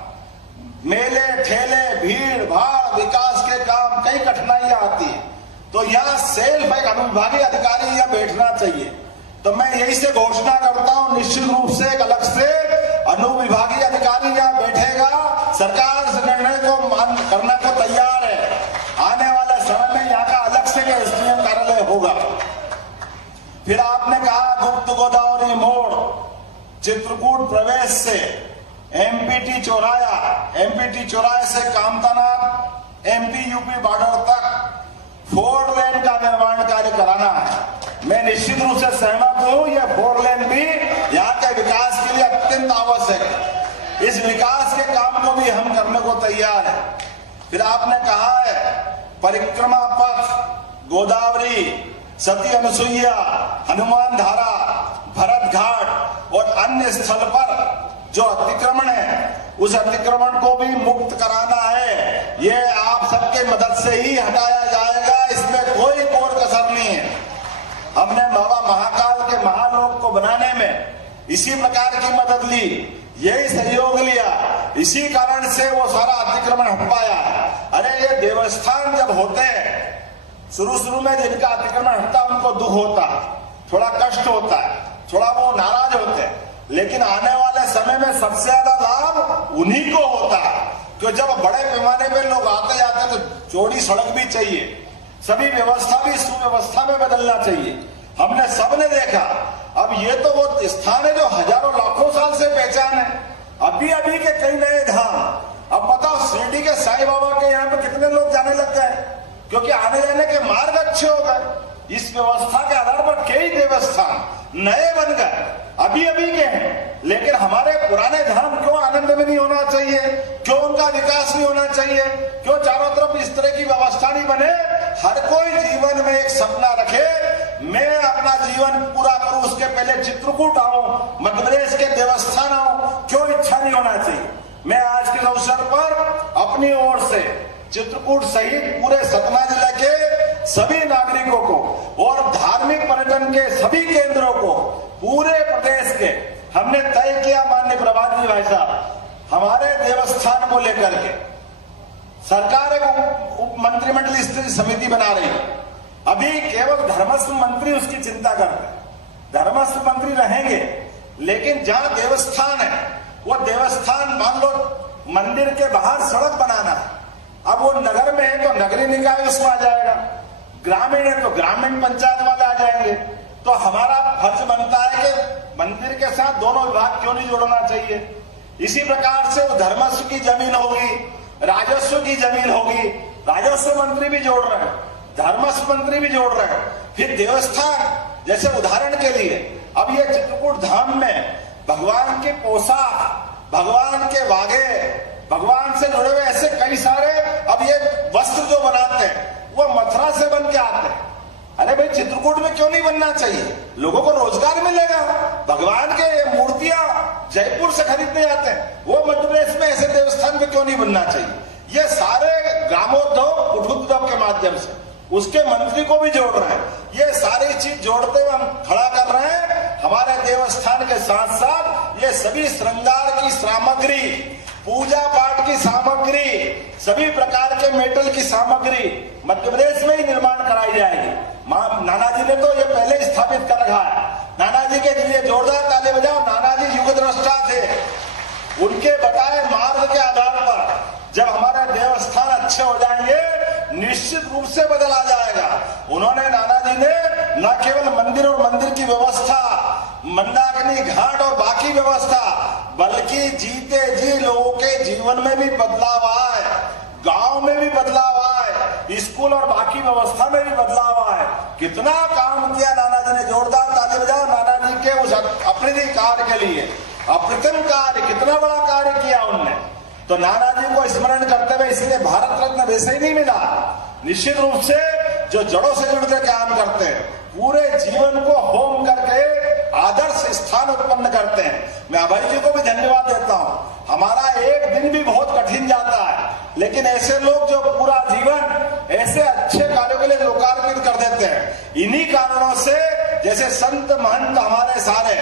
मेले ठेले, भीड़ भाड़, विकास के काम, कई कठिनाइयां आती है। तो यहाँ सेल्फ एक अनुविभागीय अधिकारी यहाँ बैठना चाहिए। तो मैं यही से घोषणा करता हूँ, निश्चित रूप से एक अलग से अनुविभागीय अधिकारी यहाँ बैठेगा। सरकार इस निर्णय को मान करने को तैयार है। आने वाले समय में यहाँ का अलग से एसडीएम कार्यालय होगा। फिर आपने कहा गुप्त गोदावरी मोड़ चित्रकूट प्रवेश से एमपीटी चौराहे से कामतानाथ एमपी यूपी बॉर्डर तक 4 लेन का निर्माण कार्य कराना है। मैं निश्चित रूप से सहमत हूं, यह 4 लेन भी यहाँ के विकास के लिए अत्यंत आवश्यक है। इस विकास के काम को भी हम करने को तैयार है। फिर आपने कहा है परिक्रमा पथ, गोदावरी, सती अनुसुईया, हनुमान धारा, भरत घाट और अन्य स्थल पर जो अतिक्रमण है उस अतिक्रमण को भी मुक्त कराना है। ये आप सबके मदद से ही हटाया जाएगा, इसमें कोई कोर कसर नहीं है। हमने बाबा महाकाल के महालोक को बनाने में इसी प्रकार की मदद ली, यही सहयोग लिया, इसी कारण से वो सारा अतिक्रमण हट पाया। अरे ये देवस्थान जब होते हैं, शुरू में जिनका अतिक्रमण हटता उनको दुख होता, थोड़ा कष्ट होता है, थोड़ा वो नाराज होते हैं, लेकिन आने वाले समय में सबसे ज्यादा लाभ उन्हीं को होता है। क्यों जब बड़े पैमाने पे लोग आते जाते तो चौड़ी सड़क भी चाहिए, सभी व्यवस्था भी सुव्यवस्था में बदलना चाहिए। हमने सबने देखा, अब ये तो वो स्थान है जो हजारों लाखों साल से पहचान है। अभी के कई नए धाम, अब बताओ शिरडी के साईं बाबा के यहाँ पे कितने लोग जाने लग गए, क्योंकि आने जाने के मार्ग अच्छे हो गए। इस व्यवस्था के आधार पर कई देवस्थान नए बन गए, अभी के हैं, लेकिन हमारे पुराने धाम क्यों आनंद में नहीं होना चाहिए? क्यों उनका विकास नहीं होना चाहिए? क्यों चारों तरफ इस तरह की व्यवस्था नहीं बने? हर कोई जीवन में एक सपना रखे, मैं अपना जीवन पूरा करूं, उसके पहले चित्रकूट आऊं, मध्य प्रदेश के देवस्थान आऊं, क्यों इच्छा नहीं होना चाहिए? मैं आज के अवसर पर अपनी ओर से चित्रकूट सहित पूरे सतना जिले के सभी नागरिकों को और धार्मिक पर्यटन के सभी केंद्रों को पूरे प्रदेश के हमने तय किया। माननीय प्रभात जी भाई साहब, हमारे देवस्थान को लेकर के सरकार एक उप मंत्रिमंडल स्तरीय समिति बना रही है। अभी केवल धर्मस्व मंत्री उसकी चिंता करते हैं, धर्मस्व मंत्री रहेंगे, लेकिन जहां देवस्थान है वो देवस्थान, मान लो मंदिर के बाहर सड़क बनाना है, अब वो नगर में है तो नगरीय निकाय उसमें आ जाएगा, ग्रामीण है तो ग्रामीण पंचायत वाले आ जाएंगे। तो हमारा फर्ज बनता है कि मंदिर के साथ दोनों विभाग क्यों नहीं जोड़ना चाहिए। इसी प्रकार से वो धर्मस्व की जमीन होगी, राजस्व की जमीन होगी, राजस्व मंत्री भी जोड़ रहे हैं, धर्मस्व मंत्री भी जोड़ रहे हैं। फिर देवस्थान, जैसे उदाहरण के लिए अब ये चित्रकूट धाम में भगवान के पोशाक, भगवान के वाघे, भगवान से जुड़े हुए ऐसे कई सारे अब ये वस्त्र जो बनाते हैं वो मथुरा से बन के आते हैं। अरे भाई चित्रकूट में क्यों नहीं बनना चाहिए? लोगों को रोजगार मिलेगा। भगवान के मूर्तियां जयपुर से खरीदने जाते हैं, वो मध्य प्रदेश में ऐसे देवस्थान पे क्यों नहीं बनना चाहिए? ये सारे ग्रामोद्योग, कुटीरोद्योग के माध्यम से उसके मंत्री को भी जोड़ रहे हैं। ये सारी चीज जोड़ते हुए हम खड़ा कर रहे हैं। हमारे देवस्थान के साथ साथ ये सभी श्रृंगार की सामग्री, पूजा पाठ की सामग्री, सभी प्रकार के मेटल की सामग्री मध्य प्रदेश में ही निर्माण कराई जाएगी। नाना जी ने तो ये पहले स्थापित कर रखा है। नाना जी के लिए जोरदार ताली बजाओ। नाना जी युग द्रष्टा थे, उनके बताए मार्ग के आधार पर जब हमारे देवस्थान अच्छे हो जाएंगे निश्चित रूप से बदल आ जाएगा। उन्होंने, नाना जी ने न केवल मंदिर और मंदिर की व्यवस्था, मंदाकिनी घाट और बाकी व्यवस्था, बल्कि जीते जी लोगों के जीवन में भी बदलाव आए, गांव में भी बदलाव आए, स्कूल और बाकी व्यवस्था में भी बदलाव आए। कितना काम किया नाना जी ने, जोरदार ताली बजाओ नाना जी के उस अपने कार्य के लिए। अप्रतिम कार्य, कितना बड़ा कार्य किया उनने। तो नाना जी को स्मरण करते हुए इसलिए भारत रत्न वैसे ही नहीं मिला। निश्चित रूप से जो जड़ों से जुड़कर काम करते हैं, पूरे जीवन को होम करके आदर्श स्थान उत्पन्न करते हैं। मैं अभय जी को भी धन्यवाद देता हूं। हमारा एक दिन भी बहुत कठिन जाता है, लेकिन ऐसे लोग जो पूरा जीवन ऐसे अच्छे कार्यों के लिए लोकार्पित कर देते हैं, इन्हीं कारणों से जैसे संत महंत हमारे सारे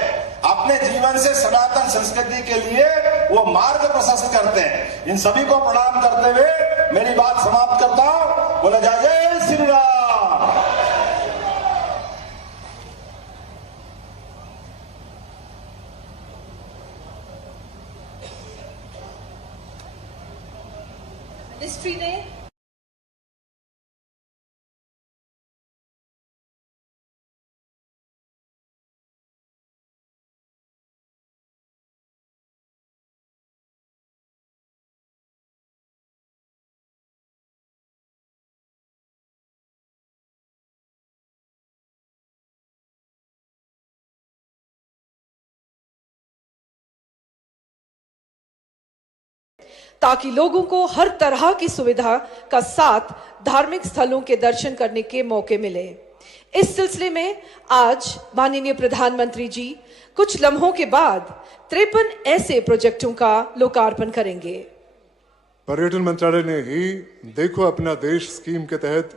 अपने जीवन से सनातन संस्कृति के लिए वो मार्ग प्रशस्त करते हैं। इन सभी को प्रणाम करते हुए मेरी बात समाप्त करता हूं। बोला जय जय श्री राम। मिनिस्ट्री ने ताकि लोगों को हर तरह की सुविधा का साथ धार्मिक स्थलों के दर्शन करने के मौके मिले। इस सिलसिले में आज माननीय प्रधानमंत्री जी कुछ लम्हों के बाद 53 ऐसे प्रोजेक्टों का लोकार्पण करेंगे। पर्यटन मंत्रालय ने ही देखो अपना देश स्कीम के तहत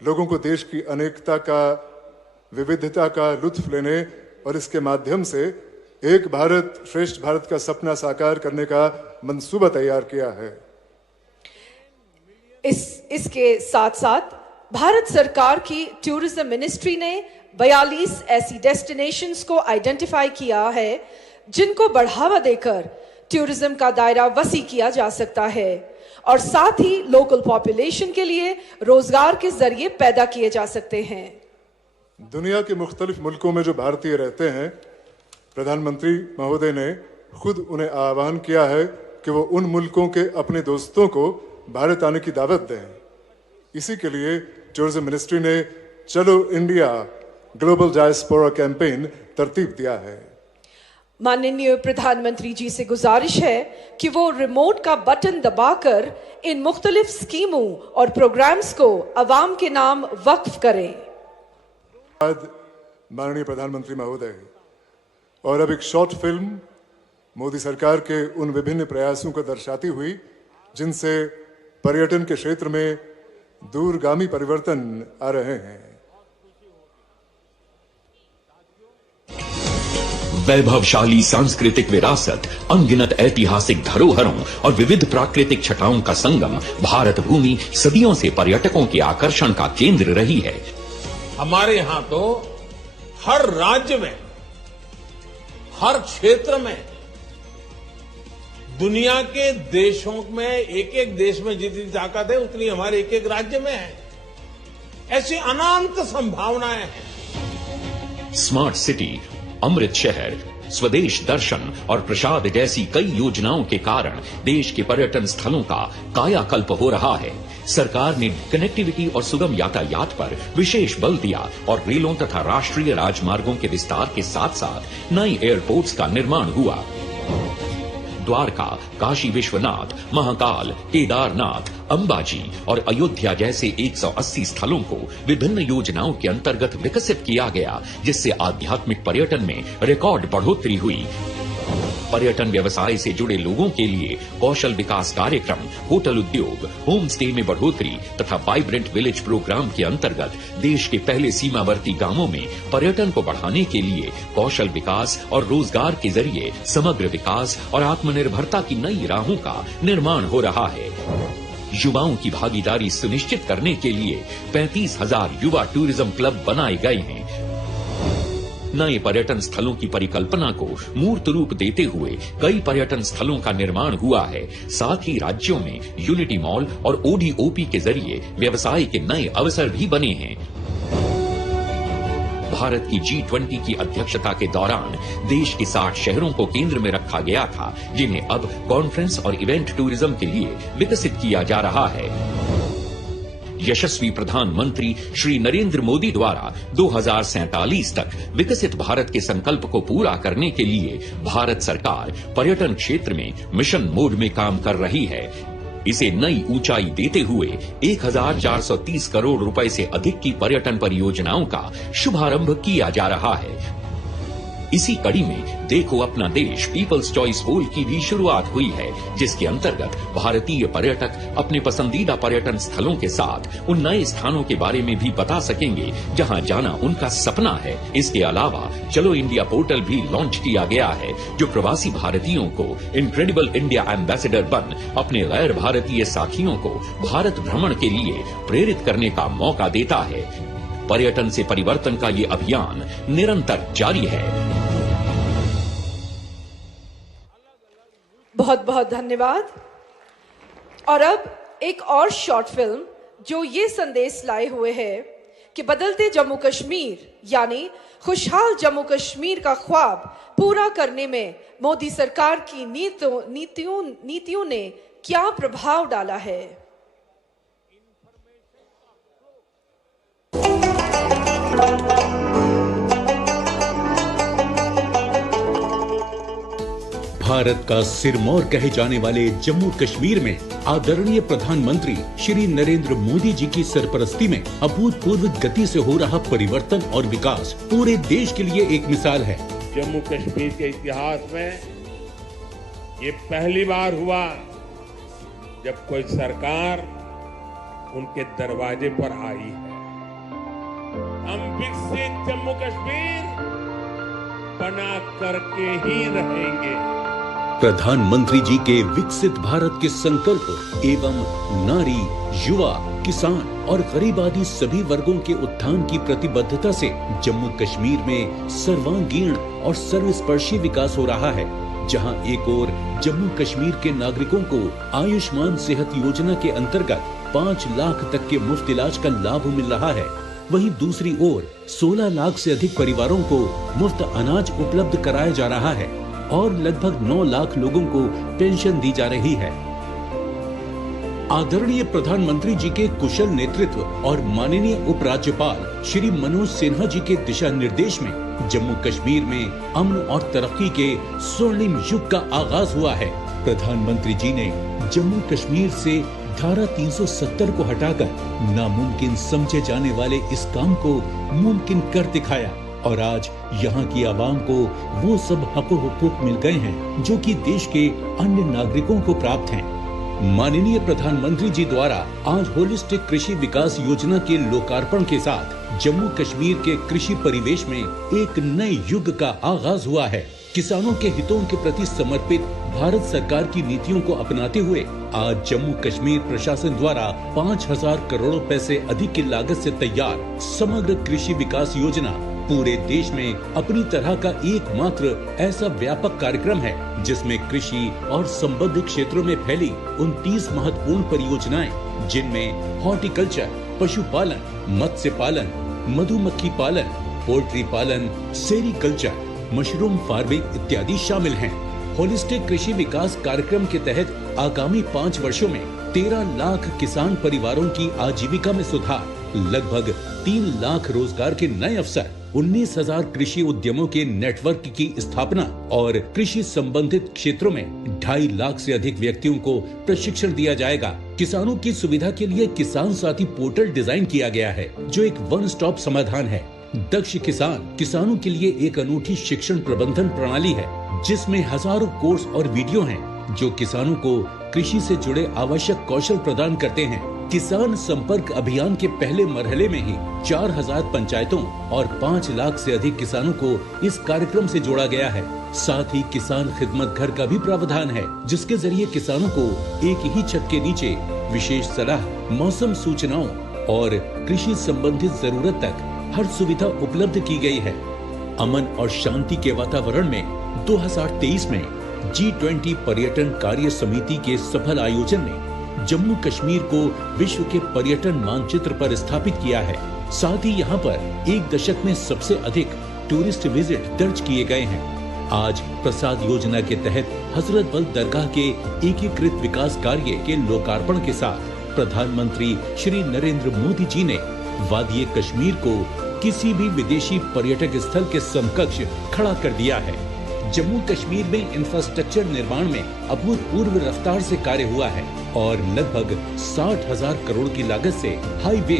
लोगों को देश की अनेकता का, विविधता का लुत्फ लेने और इसके माध्यम से एक भारत श्रेष्ठ भारत का सपना साकार करने का मंसूबा तैयार किया है। इसके साथ साथ भारत सरकार की टूरिज्म मिनिस्ट्री ने 42 ऐसी डेस्टिनेशंस को आइडेंटिफाई किया है जिनको बढ़ावा देकर टूरिज्म का दायरा वसी किया जा सकता है और साथ ही लोकल पॉपुलेशन के लिए रोजगार के जरिए पैदा किए जा सकते हैं। दुनिया के मुख्तलिफ मुल्कों में जो भारतीय रहते हैं, प्रधानमंत्री महोदय ने खुद उन्हें आह्वान किया है कि वो उन मुल्कों के अपने दोस्तों को भारत आने की दावत दें। इसी के लिए टूरिज्म मिनिस्ट्री ने चलो इंडिया ग्लोबल डायस्पोरा कैंपेन तरतीब दिया है। माननीय प्रधानमंत्री जी से गुजारिश है कि वो रिमोट का बटन दबाकर इन मुख्तलिफ स्कीमों और प्रोग्राम्स को अवाम के नाम वक्फ करें। माननीय प्रधानमंत्री महोदय, और अब एक शॉर्ट फिल्म मोदी सरकार के उन विभिन्न प्रयासों को दर्शाती हुई जिनसे पर्यटन के क्षेत्र में दूरगामी परिवर्तन आ रहे हैं। वैभवशाली सांस्कृतिक विरासत, अनगिनत ऐतिहासिक धरोहरों और विविध प्राकृतिक छटाओं का संगम भारत भूमि सदियों से पर्यटकों के आकर्षण का केंद्र रही है। हमारे यहां तो हर राज्य में, हर क्षेत्र में, दुनिया के देशों में, एक एक देश में जितनी ताकत है उतनी हमारे एक एक राज्य में है। ऐसी अनंत संभावनाएं हैं। स्मार्ट सिटी, अमृत शहर, स्वदेश दर्शन और प्रसाद जैसी कई योजनाओं के कारण देश के पर्यटन स्थलों का कायाकल्प हो रहा है। सरकार ने कनेक्टिविटी और सुगम यातायात पर विशेष बल दिया और रेलों तथा राष्ट्रीय राजमार्गों के विस्तार के साथ साथ नए एयरपोर्ट्स का निर्माण हुआ। द्वारका, काशी विश्वनाथ, महाकाल, केदारनाथ, अंबाजी और अयोध्या जैसे 180 स्थलों को विभिन्न योजनाओं के अंतर्गत विकसित किया गया, जिससे आध्यात्मिक पर्यटन में रिकॉर्ड बढ़ोतरी हुई। पर्यटन व्यवसाय से जुड़े लोगों के लिए कौशल विकास कार्यक्रम, होटल उद्योग, होम स्टे में बढ़ोतरी तथा वाइब्रेंट विलेज प्रोग्राम के अंतर्गत देश के पहले सीमावर्ती गांवों में पर्यटन को बढ़ाने के लिए कौशल विकास और रोजगार के जरिए समग्र विकास और आत्मनिर्भरता की नई राहों का निर्माण हो रहा है। युवाओं की भागीदारी सुनिश्चित करने के लिए 35,000 युवा टूरिज्म क्लब बनाए गए हैं। नए पर्यटन स्थलों की परिकल्पना को मूर्त रूप देते हुए कई पर्यटन स्थलों का निर्माण हुआ है। साथ ही राज्यों में यूनिटी मॉल और ओडीओपी के जरिए व्यवसाय के नए अवसर भी बने हैं। भारत की G20 की अध्यक्षता के दौरान देश के 60 शहरों को केंद्र में रखा गया था, जिन्हें अब कॉन्फ्रेंस और इवेंट टूरिज्म के लिए विकसित किया जा रहा है। यशस्वी प्रधानमंत्री श्री नरेंद्र मोदी द्वारा 2047 तक विकसित भारत के संकल्प को पूरा करने के लिए भारत सरकार पर्यटन क्षेत्र में मिशन मोड में काम कर रही है। इसे नई ऊंचाई देते हुए 1430 करोड़ रुपए से अधिक की पर्यटन परियोजनाओं का शुभारंभ किया जा रहा है। इसी कड़ी में देखो अपना देश पीपल्स चॉइस पोल की भी शुरुआत हुई है, जिसके अंतर्गत भारतीय पर्यटक अपने पसंदीदा पर्यटन स्थलों के साथ उन नए स्थानों के बारे में भी बता सकेंगे जहां जाना उनका सपना है। इसके अलावा चलो इंडिया पोर्टल भी लॉन्च किया गया है, जो प्रवासी भारतीयों को इनक्रेडिबल इंडिया एम्बेसडर बन अपने गैर भारतीय साथियों को भारत भ्रमण के लिए प्रेरित करने का मौका देता है। पर्यटन से परिवर्तन का ये अभियान निरंतर जारी है। बहुत बहुत धन्यवाद। और अब एक और शॉर्ट फिल्म जो ये संदेश लाए हुए है कि बदलते जम्मू कश्मीर यानी खुशहाल जम्मू कश्मीर का ख्वाब पूरा करने में मोदी सरकार की नीतियों ने क्या प्रभाव डाला है। भारत का सिरमौर कहे जाने वाले जम्मू कश्मीर में आदरणीय प्रधानमंत्री श्री नरेंद्र मोदी जी की सरपरस्ती में अभूतपूर्व गति से हो रहा परिवर्तन और विकास पूरे देश के लिए एक मिसाल है। जम्मू कश्मीर के इतिहास में ये पहली बार हुआ जब कोई सरकार उनके दरवाजे पर आई है। हम विकसित जम्मू कश्मीर बना करके ही रहेंगे। प्रधानमंत्री जी के विकसित भारत के संकल्प एवं नारी, युवा, किसान और गरीब आदि सभी वर्गों के उत्थान की प्रतिबद्धता से जम्मू कश्मीर में सर्वांगीण और सर्वस्पर्शी विकास हो रहा है। जहां एक ओर जम्मू कश्मीर के नागरिकों को आयुष्मान सेहत योजना के अंतर्गत 5 लाख तक के मुफ्त इलाज का लाभ मिल रहा है, वहीं दूसरी ओर 16 लाख से अधिक परिवारों को मुफ्त अनाज उपलब्ध कराया जा रहा है और लगभग 9 लाख लोगों को पेंशन दी जा रही है। आदरणीय प्रधानमंत्री जी के कुशल नेतृत्व और माननीय उपराज्यपाल श्री मनोज सिन्हा जी के दिशा निर्देश में जम्मू कश्मीर में अमन और तरक्की के स्वर्णिम युग का आगाज हुआ है। प्रधानमंत्री जी ने जम्मू कश्मीर से धारा 370 को हटाकर नामुमकिन समझे जाने वाले इस काम को मुमकिन कर दिखाया और आज यहाँ की आवाम को वो सब हक-ओ-हुकूक मिल गए हैं जो कि देश के अन्य नागरिकों को प्राप्त हैं। माननीय प्रधानमंत्री जी द्वारा आज होलिस्टिक कृषि विकास योजना के लोकार्पण के साथ जम्मू कश्मीर के कृषि परिवेश में एक नए युग का आगाज हुआ है। किसानों के हितों के प्रति समर्पित भारत सरकार की नीतियों को अपनाते हुए आज जम्मू कश्मीर प्रशासन द्वारा 5,000 करोड़ रुपए से अधिक की लागत से तैयार समग्र कृषि विकास योजना पूरे देश में अपनी तरह का एकमात्र ऐसा व्यापक कार्यक्रम है जिसमें कृषि और संबद्ध क्षेत्रों में फैली 29 महत्वपूर्ण परियोजनाएं, जिनमें हॉर्टिकल्चर, पशुपालन, मत्स्य पालन, मधुमक्खी पालन, पोल्ट्री पालन, सेरीकल्चर, मशरूम फार्मिंग इत्यादि शामिल हैं। होलिस्टिक कृषि विकास कार्यक्रम के तहत आगामी 5 वर्षों में 13 लाख किसान परिवारों की आजीविका में सुधार, लगभग 3 लाख रोजगार के नए अवसर, 19,000 कृषि उद्यमों के नेटवर्क की स्थापना और कृषि संबंधित क्षेत्रों में 2.5 लाख से अधिक व्यक्तियों को प्रशिक्षण दिया जाएगा। किसानों की सुविधा के लिए किसान साथी पोर्टल डिजाइन किया गया है जो एक वन स्टॉप समाधान है। दक्ष किसान किसानों के लिए एक अनूठी शिक्षण प्रबंधन प्रणाली है जिसमें हजारों कोर्स और वीडियो हैं जो किसानों को कृषि से जुड़े आवश्यक कौशल प्रदान करते हैं। किसान संपर्क अभियान के पहले मरहले में ही 4,000 पंचायतों और 5 लाख से अधिक किसानों को इस कार्यक्रम से जोड़ा गया है। साथ ही किसान खिदमत घर का भी प्रावधान है जिसके जरिए किसानों को एक ही छत के नीचे विशेष सलाह, मौसम सूचनाओं और कृषि संबंधित जरूरत तक हर सुविधा उपलब्ध की गई है। अमन और शांति के वातावरण में 2023 में G20 पर्यटन कार्य समिति के सफल आयोजन ने जम्मू कश्मीर को विश्व के पर्यटन मानचित्र पर स्थापित किया है। साथ ही यहाँ पर 1 दशक में सबसे अधिक टूरिस्ट विजिट दर्ज किए गए हैं। आज प्रसाद योजना के तहत हजरत बल दरगाह के एकीकृत विकास कार्य के लोकार्पण के साथ प्रधानमंत्री श्री नरेंद्र मोदी जी ने वादी कश्मीर को किसी भी विदेशी पर्यटक स्थल के समकक्ष खड़ा कर दिया है। जम्मू कश्मीर में इंफ्रास्ट्रक्चर निर्माण में अभूतपूर्व रफ्तार से कार्य हुआ है और लगभग 60,000 करोड़ की लागत से हाईवे,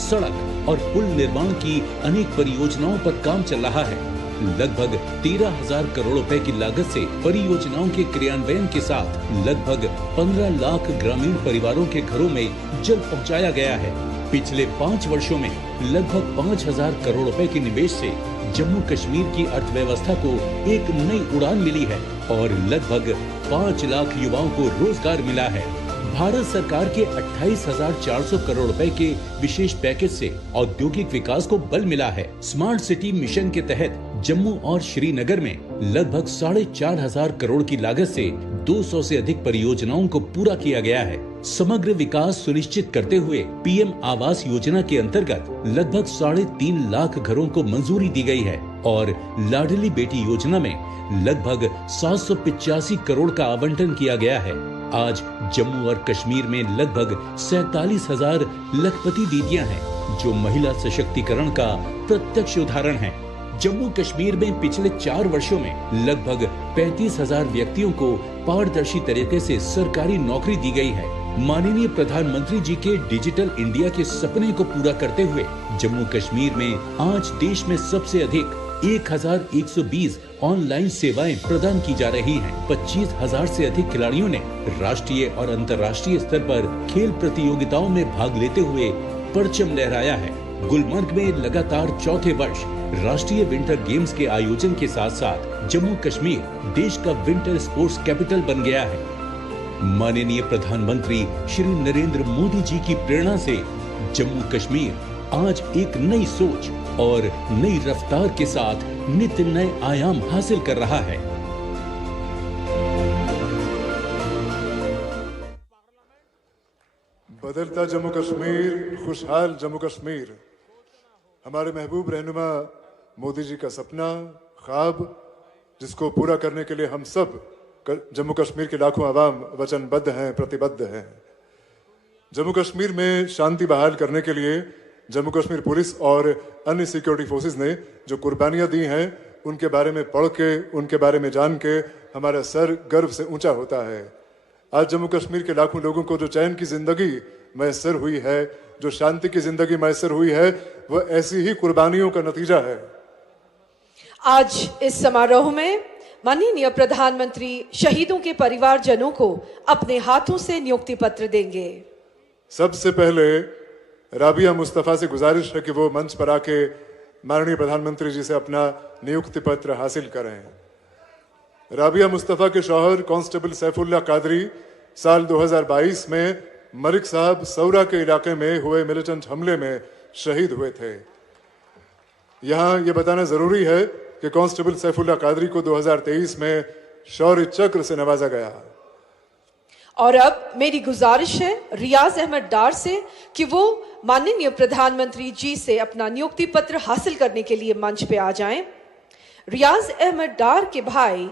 सड़क और पुल निर्माण की अनेक परियोजनाओं पर काम चल रहा है। लगभग 13,000 करोड़ रुपए की लागत से परियोजनाओं के क्रियान्वयन के साथ लगभग 15 लाख ग्रामीण परिवारों के घरों में जल पहुंचाया गया है। पिछले 5 वर्षों में लगभग 5,000 करोड़ रुपए के निवेश से जम्मू कश्मीर की अर्थव्यवस्था को एक नई उड़ान मिली है और लगभग 5 लाख युवाओं को रोजगार मिला है। भारत सरकार के 28,400 करोड़ रुपए के विशेष पैकेज से औद्योगिक विकास को बल मिला है। स्मार्ट सिटी मिशन के तहत जम्मू और श्रीनगर में लगभग 4,500 करोड़ की लागत से 200 से अधिक परियोजनाओं को पूरा किया गया है। समग्र विकास सुनिश्चित करते हुए पीएम आवास योजना के अंतर्गत लगभग 3.5 लाख घरों को मंजूरी दी गई है और लाडली बेटी योजना में लगभग 785 करोड़ का आवंटन किया गया है। आज जम्मू और कश्मीर में लगभग 47,000 लखपति दीदियां हैं जो महिला सशक्तिकरण का प्रत्यक्ष उदाहरण हैं। जम्मू कश्मीर में पिछले 4 वर्षों में लगभग 35,000 व्यक्तियों को पारदर्शी तरीके से सरकारी नौकरी दी गई है। माननीय प्रधानमंत्री जी के डिजिटल इंडिया के सपने को पूरा करते हुए जम्मू कश्मीर में आज देश में सबसे अधिक 1120 ऑनलाइन सेवाएं प्रदान की जा रही हैं। 25,000 से अधिक खिलाड़ियों ने राष्ट्रीय और अंतर्राष्ट्रीय स्तर पर खेल प्रतियोगिताओं में भाग लेते हुए परचम लहराया है। गुलमर्ग में लगातार चौथे वर्ष राष्ट्रीय विंटर गेम्स के आयोजन के साथ साथ जम्मू कश्मीर देश का विंटर स्पोर्ट्स कैपिटल बन गया है। माननीय प्रधानमंत्री श्री नरेंद्र मोदी जी की प्रेरणा से जम्मू कश्मीर आज एक नई सोच और नई रफ्तार के साथ नित्य नए आयाम हासिल कर रहा है। बदलता जम्मू कश्मीर, खुशहाल जम्मू कश्मीर, हमारे महबूब रहनुमा मोदी जी का सपना, ख्वाब, जिसको पूरा करने के लिए हम सब जम्मू कश्मीर के लाखों आवाम वचनबद्ध हैं, प्रतिबद्ध हैं। जम्मू कश्मीर में शांति बहाल करने के लिए जम्मू कश्मीर पुलिस और अन्य सिक्योरिटी फोर्सेस ने जो कुर्बानियां दी हैं, उनके बारे में पढ़ के, उनके बारे में जान के हमारा सर गर्व से ऊंचा होता है। आज जम्मू कश्मीर के लाखों लोगों को जो चैन की जिंदगी मैसर हुई है, जो शांति की जिंदगी मैसर हुई है, वह ऐसी ही कुर्बानियों का नतीजा है। आज इस समारोह में माननीय प्रधानमंत्री शहीदों के परिवारजनों को अपने हाथों से नियुक्ति पत्र देंगे। सबसे पहले राबिया मुस्तफा से गुजारिश है कि वो मंच पर आके माननीय प्रधानमंत्री जी से अपना नियुक्ति पत्र हासिल करें। राबिया मुस्तफा के शौहर कांस्टेबल सैफुल्लाह कादरी साल 2022 में मलिक साहब सौरा के इलाके में हुए मिलिटेंट हमले में शहीद हुए थे। यहाँ ये बताना जरूरी है कि कांस्टेबल सैफुल्लाह कादरी को 2023 में शौर्य चक्र से नवाजा गया। और अब मेरी गुजारिश है रियाज अहमद डार से कि वो माननीय प्रधानमंत्री जी से अपना नियुक्ति पत्र हासिल करने के लिए मंच पे आ जाएं। रियाज अहमद डार के भाई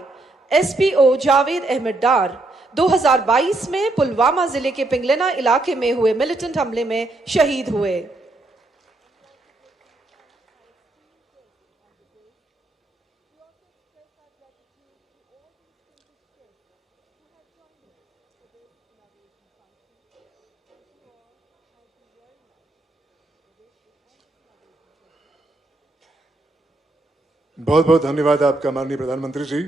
एसपीओ जावेद अहमद डार 2022 में पुलवामा जिले के पिंगलना इलाके में हुए मिलिटेंट हमले में शहीद हुए। बहुत बहुत धन्यवाद आपका माननीय प्रधानमंत्री जी।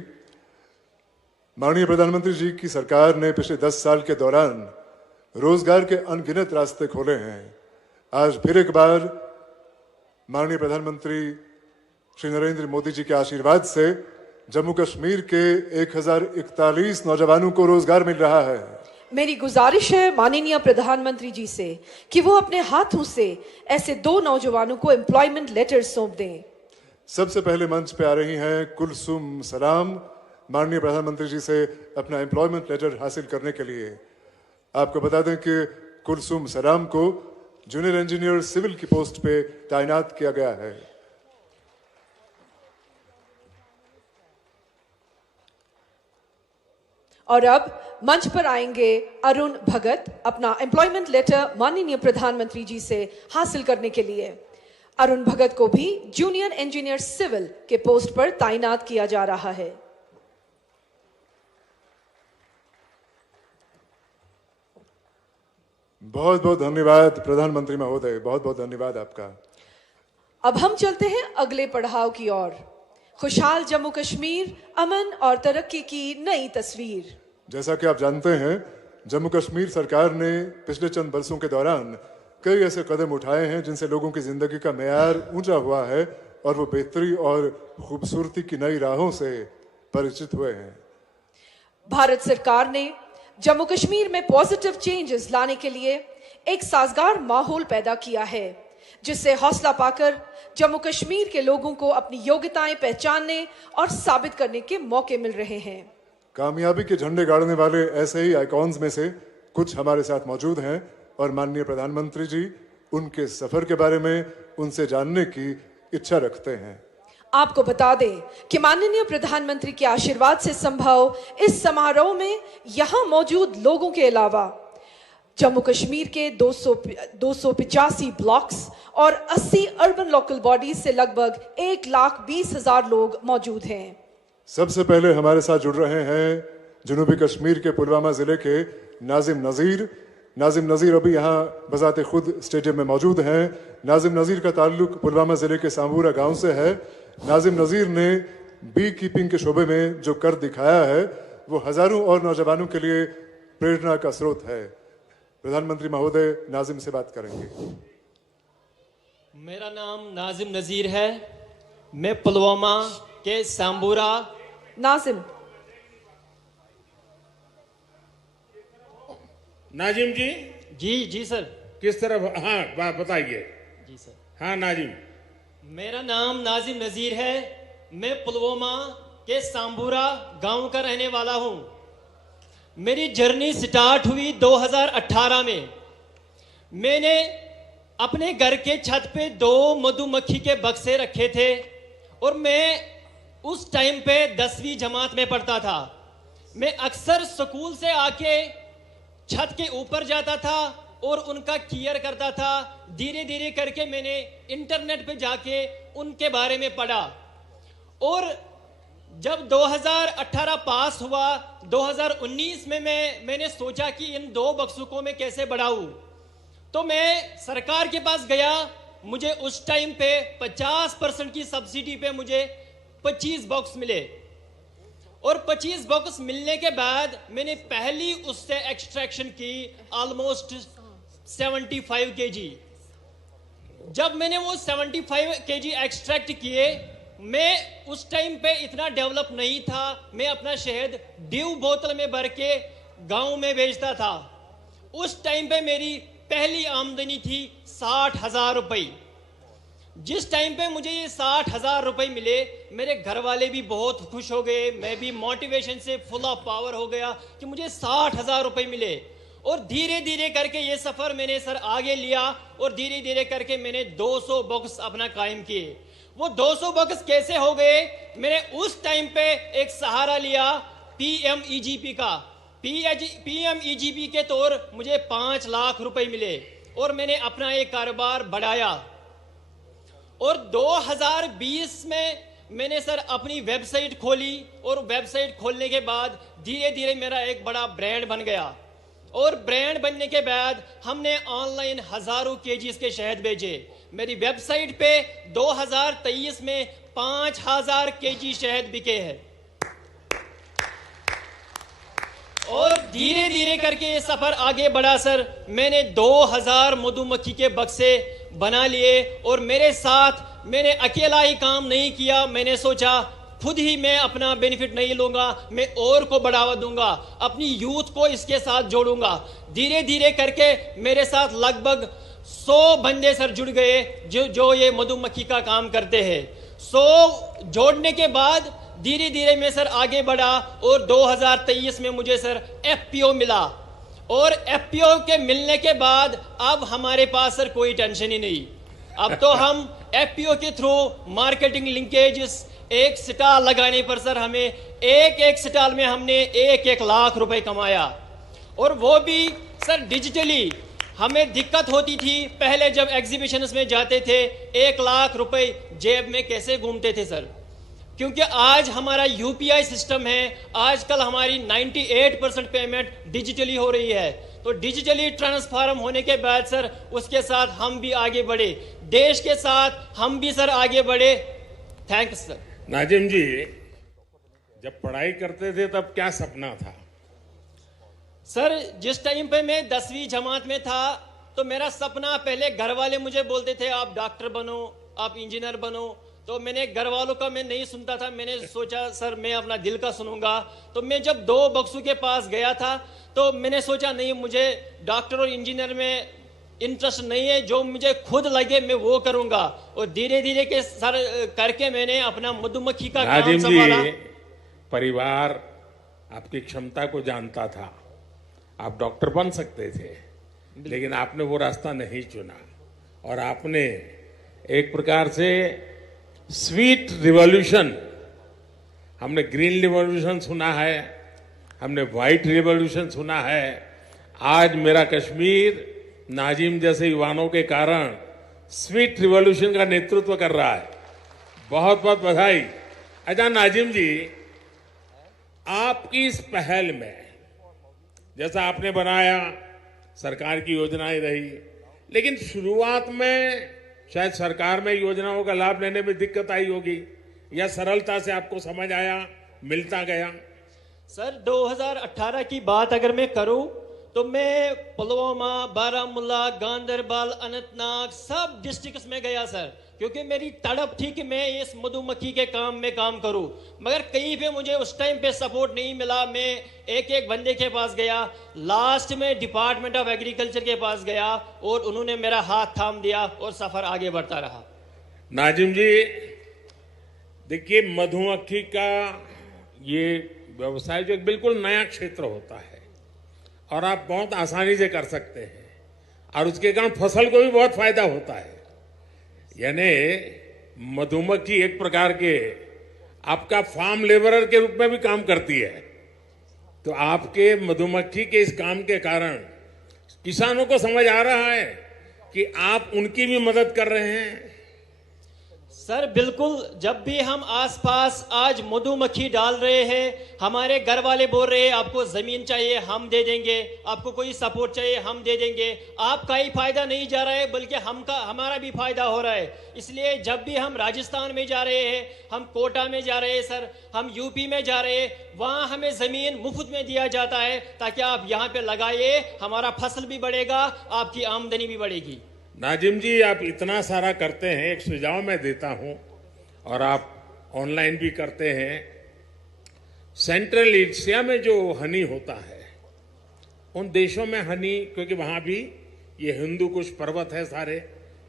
माननीय प्रधानमंत्री जी की सरकार ने पिछले 10 साल के दौरान रोजगार के अनगिनत रास्ते खोले हैं। आज फिर एक बार माननीय प्रधानमंत्री श्री नरेंद्र मोदी जी के आशीर्वाद से जम्मू कश्मीर के 1041 नौजवानों को रोजगार मिल रहा है। मेरी गुजारिश है माननीय प्रधानमंत्री जी से कि वो अपने हाथों से ऐसे 2 नौजवानों को एम्प्लॉयमेंट लेटर सौंप दें। सबसे पहले मंच पे आ रही हैं कुलसुम सलाम, माननीय प्रधानमंत्री जी से अपना एम्प्लॉयमेंट लेटर हासिल करने के लिए। आपको बता दें कि कुलसुम सलाम को जूनियर इंजीनियर सिविल की पोस्ट पे तैनात किया गया है। और अब मंच पर आएंगे अरुण भगत अपना एम्प्लॉयमेंट लेटर माननीय प्रधानमंत्री जी से हासिल करने के लिए। अरुण भगत को भी जूनियर इंजीनियर सिविल के पोस्ट पर तैनात किया जा रहा है। बहुत बहुत धन्यवाद प्रधानमंत्री महोदय, बहुत बहुत धन्यवाद आपका। अब हम चलते हैं अगले पड़ाव की ओर। खुशहाल जम्मू कश्मीर, अमन और तरक्की की नई तस्वीर। जैसा कि आप जानते हैं, जम्मू कश्मीर सरकार ने पिछले चंद बरसों के दौरान कई ऐसे कदम उठाए हैं जिनसे लोगों की जिंदगी का मेयार ऊंचा हुआ है और वो बेहतरी और खूबसूरती की नई राहों से परिचित हुए हैं। भारत सरकार ने जम्मू कश्मीर में पॉजिटिव चेंजेस लाने के लिए एक साजगार माहौल पैदा किया है, जिससे हौसला पाकर जम्मू कश्मीर के लोगों को अपनी योग्यताएं पहचानने और साबित करने के मौके मिल रहे हैं। कामयाबी के झंडे गाड़ने वाले ऐसे ही आइकॉन्स में से कुछ हमारे साथ मौजूद हैं और माननीय प्रधानमंत्री जी उनके सफर के बारे में उनसे जानने की इच्छा रखते हैं। आपको बता दें कि माननीय प्रधानमंत्री के आशीर्वाद से संभव इस समारोह में यहां मौजूद लोगों के अलावा जम्मू कश्मीर के 285 ब्लॉक्स और 80 अर्बन लोकल बॉडीज से लगभग 1,20,000 लोग मौजूद हैं। सबसे पहले हमारे साथ जुड़ रहे हैं जनूबी कश्मीर के पुलवामा जिले के नाजिम नजीर। नाजिम नजीर अभी यहाँ बजाते खुद स्टेडियम में मौजूद हैं। नाजिम नजीर का ताल्लुक पुलवामा जिले के सांबूरा गांव से है। नाजिम नजीर ने बी कीपिंग के शोबे में जो कर दिखाया है वो हजारों और नौजवानों के लिए प्रेरणा का स्रोत है। प्रधानमंत्री महोदय नाजिम से बात करेंगे। मेरा नाम नाजिम नजीर है। मैं पुलवामा के सांबूरा। नाजिम नाजिम जी। जी सर। किस तरफ? हाँ बताइए। जी सर। हाँ नाजिम। मेरा नाम नाजिम नजीर है। मैं पुलवामा के सांबूरा गांव का रहने वाला हूं। मेरी जर्नी स्टार्ट हुई 2018 में। मैंने अपने घर के छत पे 2 मधुमक्खी के बक्से रखे थे और मैं उस टाइम पे 10वीं जमात में पढ़ता था। मैं अक्सर स्कूल से आके छत के ऊपर जाता था और उनका केयर करता था। धीरे धीरे करके मैंने इंटरनेट पे जाके उनके बारे में पढ़ा और जब 2018 पास हुआ 2019 में मैंने सोचा कि इन 2 बक्सों को मैं कैसे बढ़ाऊं। तो मैं सरकार के पास गया। मुझे उस टाइम पे 50% की सब्सिडी पे मुझे 25 बॉक्स मिले और 25 बॉक्स मिलने के बाद मैंने पहली उससे एक्सट्रैक्शन की ऑलमोस्ट 75 केजी। जब मैंने वो 75 केजी एक्सट्रैक्ट किए, मैं उस टाइम पे इतना डेवलप नहीं था। मैं अपना शहद ड्यू बोतल में भर के गांव में बेचता था। उस टाइम पे मेरी पहली आमदनी थी 60,000 रुपए। जिस टाइम पे मुझे ये 60,000 रुपए मिले, मेरे घर वाले भी बहुत खुश हो गए। मैं भी मोटिवेशन से फुल ऑफ पावर हो गया कि मुझे 60,000 रुपए मिले। और धीरे धीरे करके ये सफर मैंने सर आगे लिया और धीरे धीरे करके मैंने 200 बॉक्स अपना कायम किए। वो 200 बॉक्स कैसे हो गए? मैंने उस टाइम पे एक सहारा लिया PMEGP का। PMEGP के तौर मुझे 5 लाख रुपए मिले और मैंने अपना एक कारोबार बढ़ाया। और 2020 में मैंने सर अपनी वेबसाइट खोली और वेबसाइट खोलने के बाद धीरे धीरे मेरा एक बड़ा ब्रांड बन गया। और ब्रांड बनने के बाद हमने ऑनलाइन हजारों केजीज के शहद बेचे। मेरी वेबसाइट पे 2023 में 5,000 केजी शहद बिके हैं। और धीरे धीरे करके ये सफर आगे बढ़ा सर। मैंने 2000 मधुमक्खी के बक्से बना लिए और मेरे साथ मैंने अकेला ही काम नहीं किया। मैंने सोचा खुद ही मैं अपना बेनिफिट नहीं लूंगा, मैं और को बढ़ावा दूंगा, अपनी यूथ को इसके साथ जोड़ूंगा। धीरे धीरे करके मेरे साथ लगभग 100 बंदे सर जुड़ गए जो ये मधुमक्खी का काम करते हैं। 100 जोड़ने के बाद धीरे धीरे मैं सर आगे बढ़ा और 2023 में मुझे सर FPO मिला। और FPO के मिलने के बाद अब हमारे पास सर कोई टेंशन ही नहीं। अब तो हम FPO के थ्रू मार्केटिंग लिंकेजेस, एक स्टॉल लगाने पर सर हमें एक स्टॉल में हमने 1 लाख रुपए कमाया। और वो भी सर डिजिटली। हमें दिक्कत होती थी पहले जब एग्जीबिशंस में जाते थे, 1 लाख रुपए जेब में कैसे घूमते थे सर, क्योंकि आज हमारा UPI सिस्टम है। आजकल हमारी 98% पेमेंट डिजिटली हो रही है। तो डिजिटली ट्रांसफॉर्म होने के बाद सर उसके साथ हम भी आगे बढ़े, देश के साथ हम भी सर आगे बढ़े। Thanks sir. नाजिम जी, जब पढ़ाई करते थे तब क्या सपना था? सर जिस टाइम पे मैं 10वीं जमात में था तो मेरा सपना, पहले घर वाले मुझे बोलते थे आप डॉक्टर बनो, आप इंजीनियर बनो। तो मैंने घर वालों का मैं नहीं सुनता था। मैंने सोचा सर मैं अपना दिल का सुनूंगा। तो मैं जब 2 बक्सों के पास गया था तो मैंने सोचा नहीं, मुझे डॉक्टर और इंजीनियर में इंटरेस्ट नहीं है, जो मुझे खुद लगे मैं वो करूंगा। और धीरे धीरे के सर करके मैंने अपना मधुमक्खी का काम संभाला। परिवार आपकी क्षमता को जानता था, आप डॉक्टर बन सकते थे, लेकिन आपने वो रास्ता नहीं चुना और आपने एक प्रकार से स्वीट रिवॉल्यूशन, हमने ग्रीन रिवॉल्यूशन सुना है, हमने व्हाइट रिवॉल्यूशन सुना है, आज मेरा कश्मीर नाजिम जैसे युवाओं के कारण स्वीट रिवॉल्यूशन का नेतृत्व कर रहा है। बहुत बहुत बधाई। अच्छा नाजिम जी, आपकी इस पहल में जैसा आपने बनाया, सरकार की योजनाएं रही, लेकिन शुरुआत में शायद सरकार में योजनाओं का लाभ लेने में दिक्कत आई होगी, या सरलता से आपको समझ आया, मिलता गया? सर 2018 की बात अगर मैं करूं तो मैं पुलवामा, बारामूला, गांदरबल, अनंतनाग सब डिस्ट्रिक्ट्स में गया सर, क्योंकि मेरी तड़प थी कि मैं इस मधुमक्खी के काम में काम करूं। मगर कहीं पे मुझे उस टाइम पे सपोर्ट नहीं मिला। मैं एक एक बंदे के पास गया, लास्ट में डिपार्टमेंट ऑफ एग्रीकल्चर के पास गया और उन्होंने मेरा हाथ थाम दिया और सफर आगे बढ़ता रहा। नाजिम जी देखिए, मधुमक्खी का ये व्यवसाय जो बिल्कुल नया क्षेत्र होता है और आप बहुत आसानी से कर सकते हैं, और उसके कारण फसल को भी बहुत फायदा होता है। यानी मधुमक्खी एक प्रकार के आपका फार्म लेबरर के रूप में भी काम करती है। तो आपके मधुमक्खी के इस काम के कारण किसानों को समझ आ रहा है कि आप उनकी भी मदद कर रहे हैं। सर बिल्कुल, जब भी हम आसपास आज मधुमक्खी डाल रहे हैं, हमारे घर वाले बोल रहे हैं आपको जमीन चाहिए हम दे देंगे, आपको कोई सपोर्ट चाहिए हम दे देंगे। आपका ही फायदा नहीं जा रहा है बल्कि हमारा भी फायदा हो रहा है। इसलिए जब भी हम राजस्थान में जा रहे हैं, हम कोटा में जा रहे हैं सर, हम यूपी में जा रहे हैं, वहां हमें जमीन मुफ्त में दिया जाता है ताकि आप यहाँ पे लगाइए, हमारा फसल भी बढ़ेगा, आपकी आमदनी भी बढ़ेगी। नाजिम जी, आप इतना सारा करते हैं, एक सुझाव मैं देता हूं, और आप ऑनलाइन भी करते हैं। सेंट्रल एशिया में जो हनी होता है, उन देशों में हनी, क्योंकि वहां भी ये हिंदू कुश पर्वत है सारे,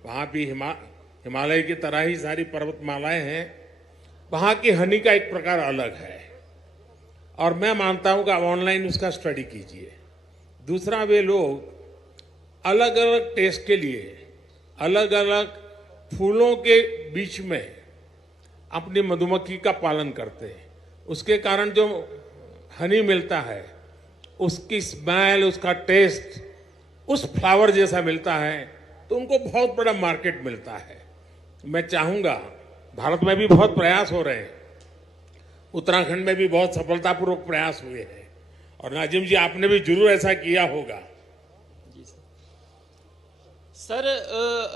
वहां भी हिमालय की तरह ही सारी पर्वतमालाएं हैं, वहां की हनी का एक प्रकार अलग है, और मैं मानता हूं कि आप ऑनलाइन उसका स्टडी कीजिए। दूसरा, वे लोग अलग अलग टेस्ट के लिए अलग अलग फूलों के बीच में अपनी मधुमक्खी का पालन करते हैं। उसके कारण जो हनी मिलता है, उसकी स्मेल, उसका टेस्ट उस फ्लावर जैसा मिलता है, तो उनको बहुत बड़ा मार्केट मिलता है। मैं चाहूंगा, भारत में भी बहुत प्रयास हो रहे हैं, उत्तराखंड में भी बहुत सफलतापूर्वक प्रयास हुए हैं, और नाजिम जी आपने भी जरूर ऐसा किया होगा। सर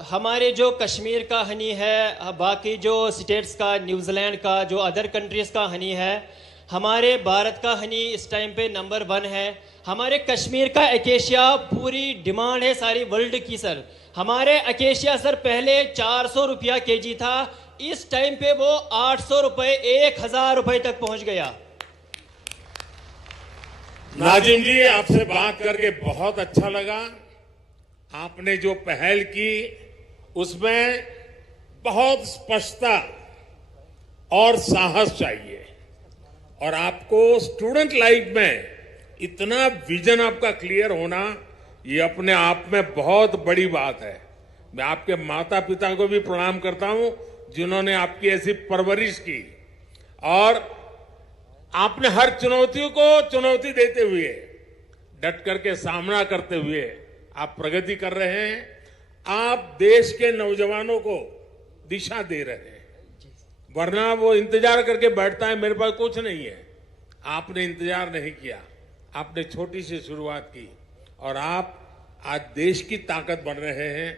हमारे जो कश्मीर का हनी है, बाकी जो स्टेट्स का, न्यूजीलैंड का, जो अदर कंट्रीज का हनी है, हमारे भारत का हनी इस टाइम पे नंबर 1 है। हमारे कश्मीर का एकेशिया पूरी डिमांड है सारी वर्ल्ड की सर। हमारे एकेशिया सर पहले 400 रुपया केजी था, इस टाइम पे वो 800 रुपए, 1000 रुपए तक पहुंच गया। नाजिम जी, आपसे बात करके बहुत अच्छा लगा। आपने जो पहल की उसमें बहुत स्पष्टता और साहस चाहिए, और आपको स्टूडेंट लाइफ में इतना विजन आपका क्लियर होना, ये अपने आप में बहुत बड़ी बात है। मैं आपके माता पिता को भी प्रणाम करता हूं जिन्होंने आपकी ऐसी परवरिश की, और आपने हर चुनौतियों को चुनौती देते हुए, डट करके सामना करते हुए आप प्रगति कर रहे हैं। आप देश के नौजवानों को दिशा दे रहे हैं, वरना वो इंतजार करके बैठता है मेरे पास कुछ नहीं है। आपने इंतजार नहीं किया, आपने छोटी सी शुरुआत की, और आप आज देश की ताकत बन रहे हैं।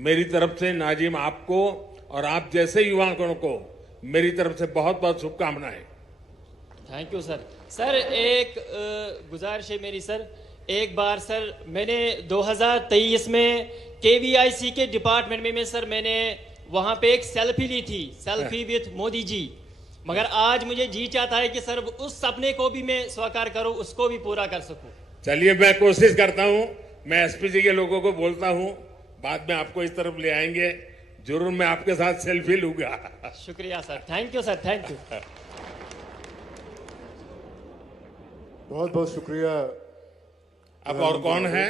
मेरी तरफ से नाजिम आपको और आप जैसे युवाओं को मेरी तरफ से बहुत बहुत शुभकामनाएं। Thank you sir. सर एक गुजारिश है मेरी सर, एक बार सर मैंने 2023 में KVIC के डिपार्टमेंट में सर मैंने वहां पे एक सेल्फी ली थी, सेल्फी विथ मोदी जी, मगर आज मुझे जी चाहता है कि सर उस सपने को भी मैं साकार करूं, उसको भी पूरा कर सकूं। चलिए, मैं कोशिश करता हूं, मैं SP जी के लोगों को बोलता हूं, बाद में आपको इस तरफ ले आएंगे, जरूर मैं आपके साथ सेल्फी लूंगा। शुक्रिया sir, thank you sir, thank you. बहुत बहुत शुक्रिया। अब और कौन है?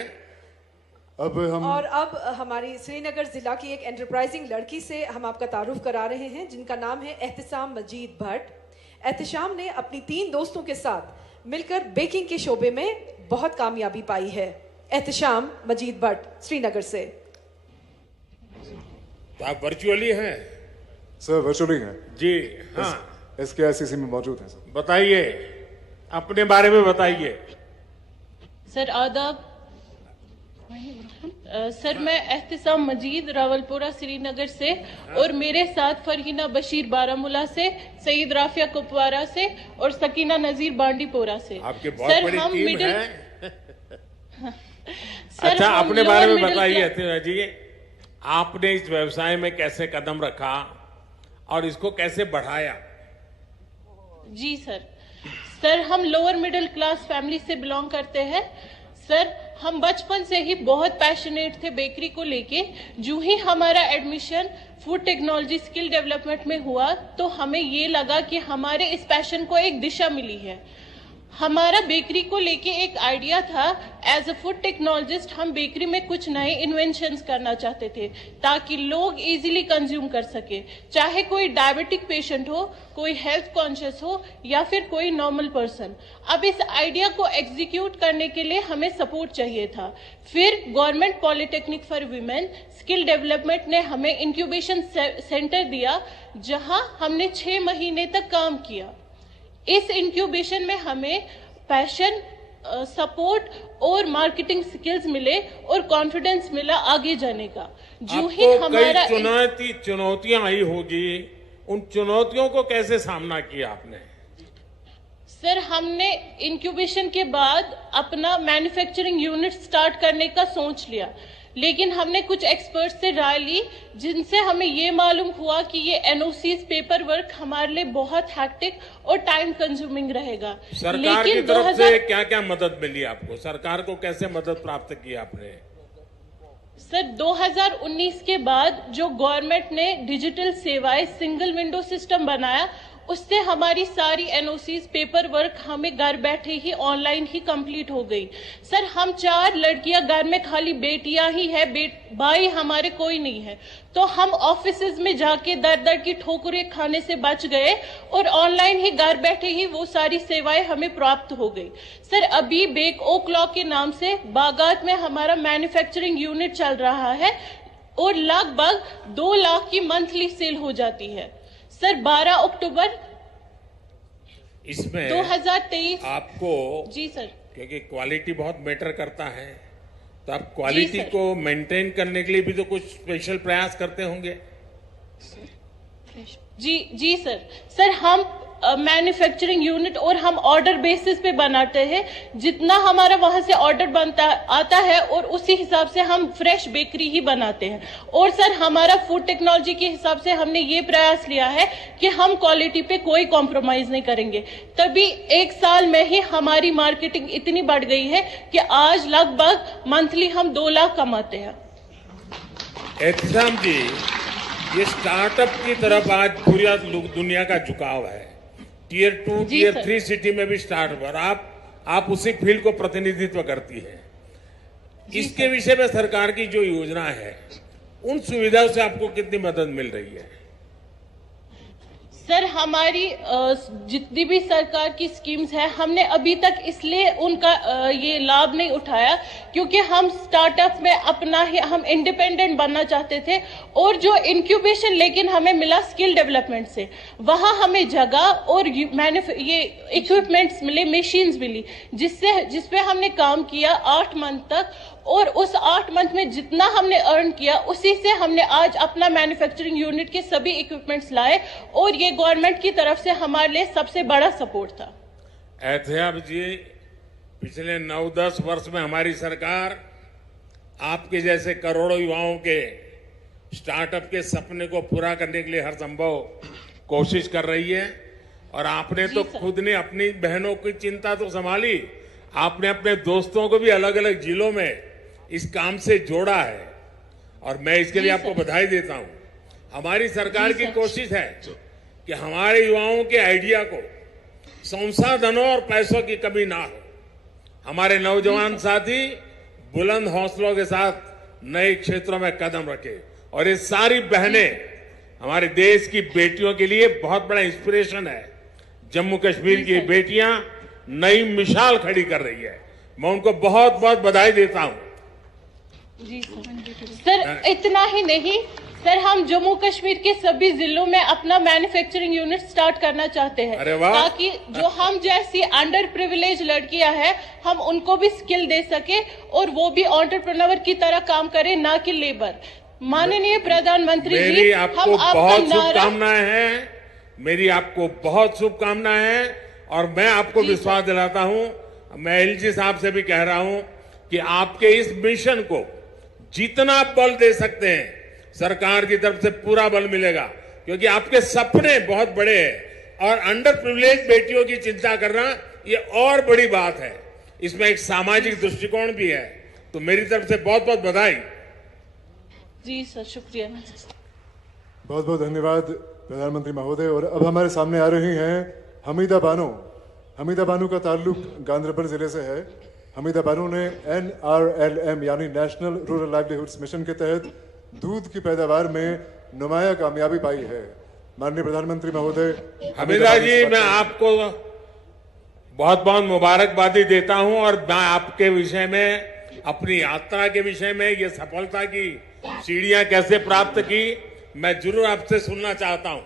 अब हमारी श्रीनगर जिला की एक एंटरप्राइजिंग लड़की से हम आपका तारुफ करा रहे हैं, जिनका नाम है एहतिशाम मजीद भट्ट। एहतिशाम ने अपनी 3 दोस्तों के साथ मिलकर बेकिंग के शोबे में बहुत कामयाबी पाई है। एहतशाम मजीद भट्ट श्रीनगर से। तो आप वर्चुअली हैं? सर वर्चुअली हैं जी हाँ। SKICC में मौजूद हैं सर। बताइए, अपने बारे में बताइए। सर आदाब। सर मैं एहतशाम मजीद रावलपुरा श्रीनगर से और मेरे साथ फरहीना बशीर बारामूला से, सईद राफिया कुपवारा से और सकीना नजीर बांडीपोरा से। आपकी बहुत बड़ी टीम है। अच्छा, हम अपने बारे में lower middle बताइए class- अतिवा जी, आपने इस व्यवसाय में कैसे कदम रखा और इसको कैसे बढ़ाया? जी सर हम लोअर मिडिल क्लास फैमिली से बिलोंग करते हैं। सर हम बचपन से ही बहुत पैशनेट थे बेकरी को लेके। जो ही हमारा admission food technology skill development में हुआ तो हमें ये लगा कि हमारे इस पैशन को एक दिशा मिली है। हमारा बेकरी को लेके एक आइडिया था। एज अ फूड टेक्नोलॉजिस्ट हम बेकरी में कुछ नए इन्वेंशंस करना चाहते थे ताकि लोग इजीली कंज्यूम कर सके, चाहे कोई डायबिटिक पेशेंट हो, कोई हेल्थ कॉन्शियस हो या फिर कोई नॉर्मल पर्सन। अब इस आइडिया को एग्जीक्यूट करने के लिए हमें सपोर्ट चाहिए था। फिर government polytechnic for women skill development ने हमें इंक्यूबेशन सेंटर दिया जहां हमने 6 महीने तक काम किया। इस इंक्यूबेशन में हमें पैशन, सपोर्ट और मार्केटिंग स्किल्स मिले और कॉन्फिडेंस मिला आगे जाने का। जो ही हमारा कई चुनौतियां आई होगी, उन चुनौतियों को कैसे सामना किया आपने? सर हमने इंक्यूबेशन के बाद अपना मैन्युफैक्चरिंग यूनिट स्टार्ट करने का सोच लिया, लेकिन हमने कुछ एक्सपर्ट से राय ली जिनसे हमें ये मालूम हुआ कि ये NOCs पेपर वर्क हमारे लिए बहुत हैक्टिक और टाइम कंज्यूमिंग रहेगा। सरकार की तरफ से क्या क्या मदद मिली आपको? सरकार को कैसे मदद प्राप्त की आपने? सर 2019 के बाद जो गवर्नमेंट ने डिजिटल सेवाएं सिंगल विंडो सिस्टम बनाया, उससे हमारी सारी NOCs पेपर वर्क हमें घर बैठे ही ऑनलाइन ही कंप्लीट हो गई। सर हम 4 लड़कियां घर में, खाली बेटियां ही है, भाई हमारे कोई नहीं है, तो हम ऑफिसेज में जाके दर दर की ठोकरें खाने से बच गए और ऑनलाइन ही घर बैठे ही वो सारी सेवाएं हमें प्राप्त हो गई। सर अभी बेक ओ क्लॉक के नाम से बागात में हमारा मैन्युफैक्चरिंग यूनिट चल रहा है और लगभग 2 लाख की मंथली सेल हो जाती है। सर 12 अक्टूबर इसमें 2023 आपको, जी सर, क्योंकि क्वालिटी बहुत मैटर करता है, तो आप क्वालिटी को मेंटेन करने के लिए भी तो कुछ स्पेशल प्रयास करते होंगे। जी सर हम मैन्युफैक्चरिंग यूनिट और हम ऑर्डर बेसिस पे बनाते हैं। जितना हमारा वहां से ऑर्डर आता है और उसी हिसाब से हम फ्रेश बेकरी ही बनाते हैं। और सर हमारा फूड टेक्नोलॉजी के हिसाब से हमने ये प्रयास लिया है कि हम क्वालिटी पे कोई कॉम्प्रोमाइज नहीं करेंगे। तभी 1 साल में ही हमारी मार्केटिंग इतनी बढ़ गई है कि आज लगभग मंथली हम 2 लाख कमाते हैं। एहतशाम जी, ये स्टार्टअप की तरफ आज पूरी दुनिया का झुकाव है। Tier 2, Tier 3 सिटी में भी स्टार्टअप, और आप उसी फील्ड को प्रतिनिधित्व करती है। इसके विषय में सरकार की जो योजना है, उन सुविधाओं से आपको कितनी मदद मिल रही है? सर हमारी जितनी भी सरकार की स्कीम्स है, हमने अभी तक इसलिए उनका ये लाभ नहीं उठाया क्योंकि हम स्टार्टअप में अपना ही हम इंडिपेंडेंट बनना चाहते थे। और जो इंक्यूबेशन लेकिन हमें मिला स्किल डेवलपमेंट से, वहां हमें जगह और ये इक्विपमेंट्स मिले, मशीन्स मिली, जिसपे हमने काम किया 8 मंथ तक। और उस 8 मंथ में जितना हमने अर्न किया, उसी से हमने आज अपना मैन्युफैक्चरिंग यूनिट के सभी इक्विपमेंट्स लाए और ये गवर्नमेंट की तरफ से हमारे लिए सबसे बड़ा सपोर्ट था। एहतशाम जी, पिछले 9-10 वर्ष में हमारी सरकार आपके जैसे करोड़ों युवाओं के स्टार्टअप के सपने को पूरा करने के लिए हर संभव कोशिश कर रही है। और आपने तो खुद ने अपनी बहनों की चिंता तो संभाली, आपने अपने दोस्तों को भी अलग अलग जिलों में इस काम से जोड़ा है, और मैं इसके लिए आपको बधाई देता हूं। हमारी सरकार की कोशिश है कि हमारे युवाओं के आइडिया को संसाधनों और पैसों की कमी ना हो। हमारे नौजवान साथी बुलंद हौसलों के साथ नए क्षेत्रों में कदम रखे, और ये सारी बहनें हमारे देश की बेटियों के लिए बहुत बड़ा इंस्पिरेशन है। जम्मू कश्मीर की बेटियां नई मिसाल खड़ी कर रही है। मैं उनको बहुत बहुत बधाई देता हूं। जी सर, इतना ही नहीं सर, हम जम्मू कश्मीर के सभी जिलों में अपना मैन्युफैक्चरिंग यूनिट स्टार्ट करना चाहते हैं, अरे वाह। ताकि जो हम जैसी अंडर प्रिविलेज लड़कियां हैं हम उनको भी स्किल दे सके और वो भी एंटरप्रेन्योर की तरह काम करे, ना कि लेबर। माननीय प्रधानमंत्री जी, मेरी आपको बहुत शुभकामनाएं हैं, मेरी आपको बहुत शुभकामनाएं हैं और मैं आपको विश्वास दिलाता हूं, मैं एलजी साहब से भी कह रहा हूं कि आपके इस मिशन को जितना बल दे सकते हैं सरकार की तरफ से पूरा बल मिलेगा, क्योंकि आपके सपने बहुत बड़े हैं और अंडर प्रिविलेज बेटियों की चिंता करना ये और बड़ी बात है। इसमें एक सामाजिक दृष्टिकोण भी है, तो मेरी तरफ से बहुत बहुत बधाई। जी सर, शुक्रिया। बहुत बहुत धन्यवाद प्रधानमंत्री महोदय। और अब हमारे सामने आ रही हैं हमीदा बानो। हमीदा बानो का ताल्लुक गांधरबल जिले से है। हमीदा बानो ने NRLM यानी नेशनल रूरल लाइवलीहुड्स मिशन के तहत दूध की पैदावार में नुमाया कामयाबी पाई है। माननीय प्रधानमंत्री महोदय, हमीदा जी, मैं आपको बहुत बहुत मुबारकबादी देता हूं और मैं आपके विषय में, अपनी यात्रा के विषय में, ये सफलता की सीढ़ियां कैसे प्राप्त की, मैं जरूर आपसे सुनना चाहता हूं।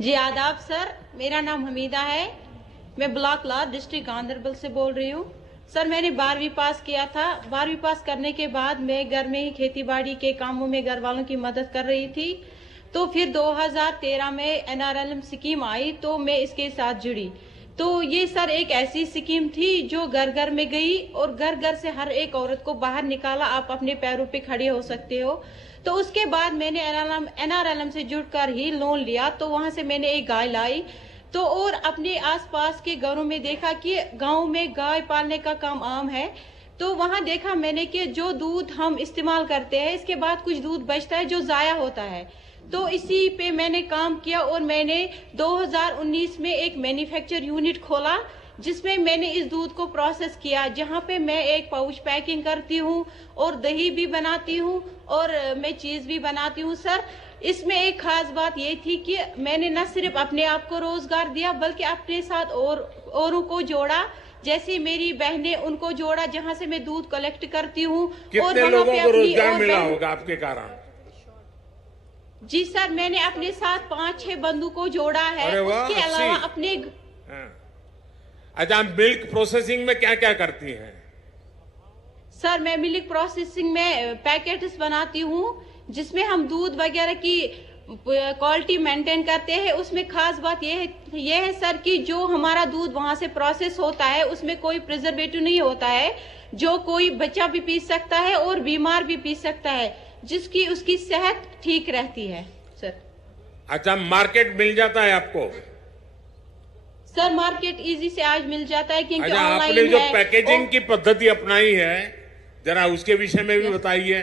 जी आदाब सर, मेरा नाम हमीदा है, मैं ब्लॉक ला डिस्ट्रिक्ट गांधरबल से बोल रही हूँ। सर, मैंने 12वीं पास किया था। 12वीं पास करने के बाद मैं घर में ही खेती बाड़ी के कामों में घर वालों की मदद कर रही थी। तो फिर 2013 में NRLM स्कीम आई तो मैं इसके साथ जुड़ी। तो ये सर एक ऐसी स्कीम थी जो घर घर में गई और घर घर से हर एक औरत को बाहर निकाला, आप अपने पैरों पे खड़े हो सकते हो। तो उसके बाद मैंने NRLM से जुड़कर ही लोन लिया, तो वहां से मैंने एक गाय लाई। तो और अपने आसपास के घरों में देखा कि गांव में गाय पालने का काम आम है। तो वहां देखा मैंने कि जो दूध हम इस्तेमाल करते हैं इसके बाद कुछ दूध बचता है जो जाया होता है। तो इसी पे मैंने काम किया और मैंने 2019 में एक मैन्युफैक्चर यूनिट खोला जिसमें मैंने इस दूध को प्रोसेस किया, जहां पे मैं एक पाउच पैकिंग करती हूँ और दही भी बनाती हूँ और मैं चीज भी बनाती हूँ। सर, इसमें एक खास बात ये थी कि मैंने न सिर्फ अपने आप को रोजगार दिया बल्कि अपने साथ औरों को जोड़ा, जैसे मेरी बहनें, उनको जोड़ा जहां से मैं दूध कलेक्ट करती हूँ। कितने और लोगों को रोजगार मिला होगा आपके कारण? जी सर, मैंने अपने साथ 5-6 बंधु को जोड़ा है। उसके अलावा अपने अच्छा, मिल्क प्रोसेसिंग में क्या क्या करती हैं? सर, मैं मिल्क प्रोसेसिंग में पैकेट्स बनाती हूँ जिसमें हम दूध वगैरह की क्वालिटी मेंटेन करते हैं। उसमें खास बात ये है सर कि जो हमारा दूध वहां से प्रोसेस होता है उसमें कोई प्रिजर्वेटिव नहीं होता है, जो कोई बच्चा भी पी सकता है और बीमार भी पी सकता है, जिसकी उसकी सेहत ठीक रहती है। सर, अच्छा, मार्केट मिल जाता है आपको? सर, मार्केट इजी से आज मिल जाता है क्योंकि अच्छा, ऑनलाइन आपने जो है। पैकेजिंग की पद्धति अपनाई है जरा उसके विषय में भी बताइए।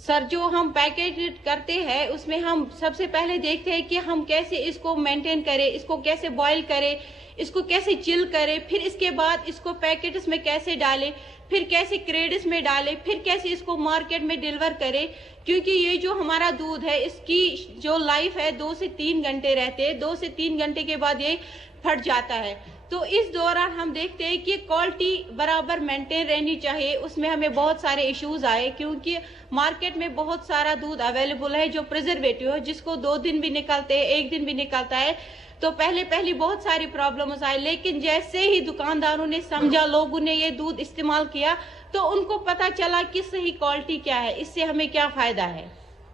सर, जो हम पैकेज करते हैं उसमें हम सबसे पहले देखते हैं कि हम कैसे इसको मेंटेन करें, इसको कैसे बॉईल करें, इसको कैसे चिल करें, फिर इसके बाद इसको पैकेट्स में कैसे डालें, फिर कैसे क्रेड्स में डालें, फिर कैसे इसको मार्केट में डिलीवर करें। क्योंकि ये जो हमारा दूध है इसकी जो लाइफ है 2 से 3 घंटे रहते हैं, 2 से 3 घंटे के बाद ये फट जाता है। तो इस दौरान हम देखते हैं कि क्वालिटी बराबर मेंटेन रहनी चाहिए। उसमें हमें बहुत सारे इश्यूज आए क्योंकि मार्केट में बहुत सारा दूध अवेलेबल है जो प्रिजर्वेटिव है, जिसको 2 दिन भी निकलते हैं, 1 दिन भी निकलता है। तो पहले बहुत सारी प्रॉब्लम्स आए, लेकिन जैसे ही दुकानदारों ने समझा, लोगों ने ये दूध इस्तेमाल किया तो उनको पता चला कि सही क्वालिटी क्या है, इससे हमें क्या फायदा है।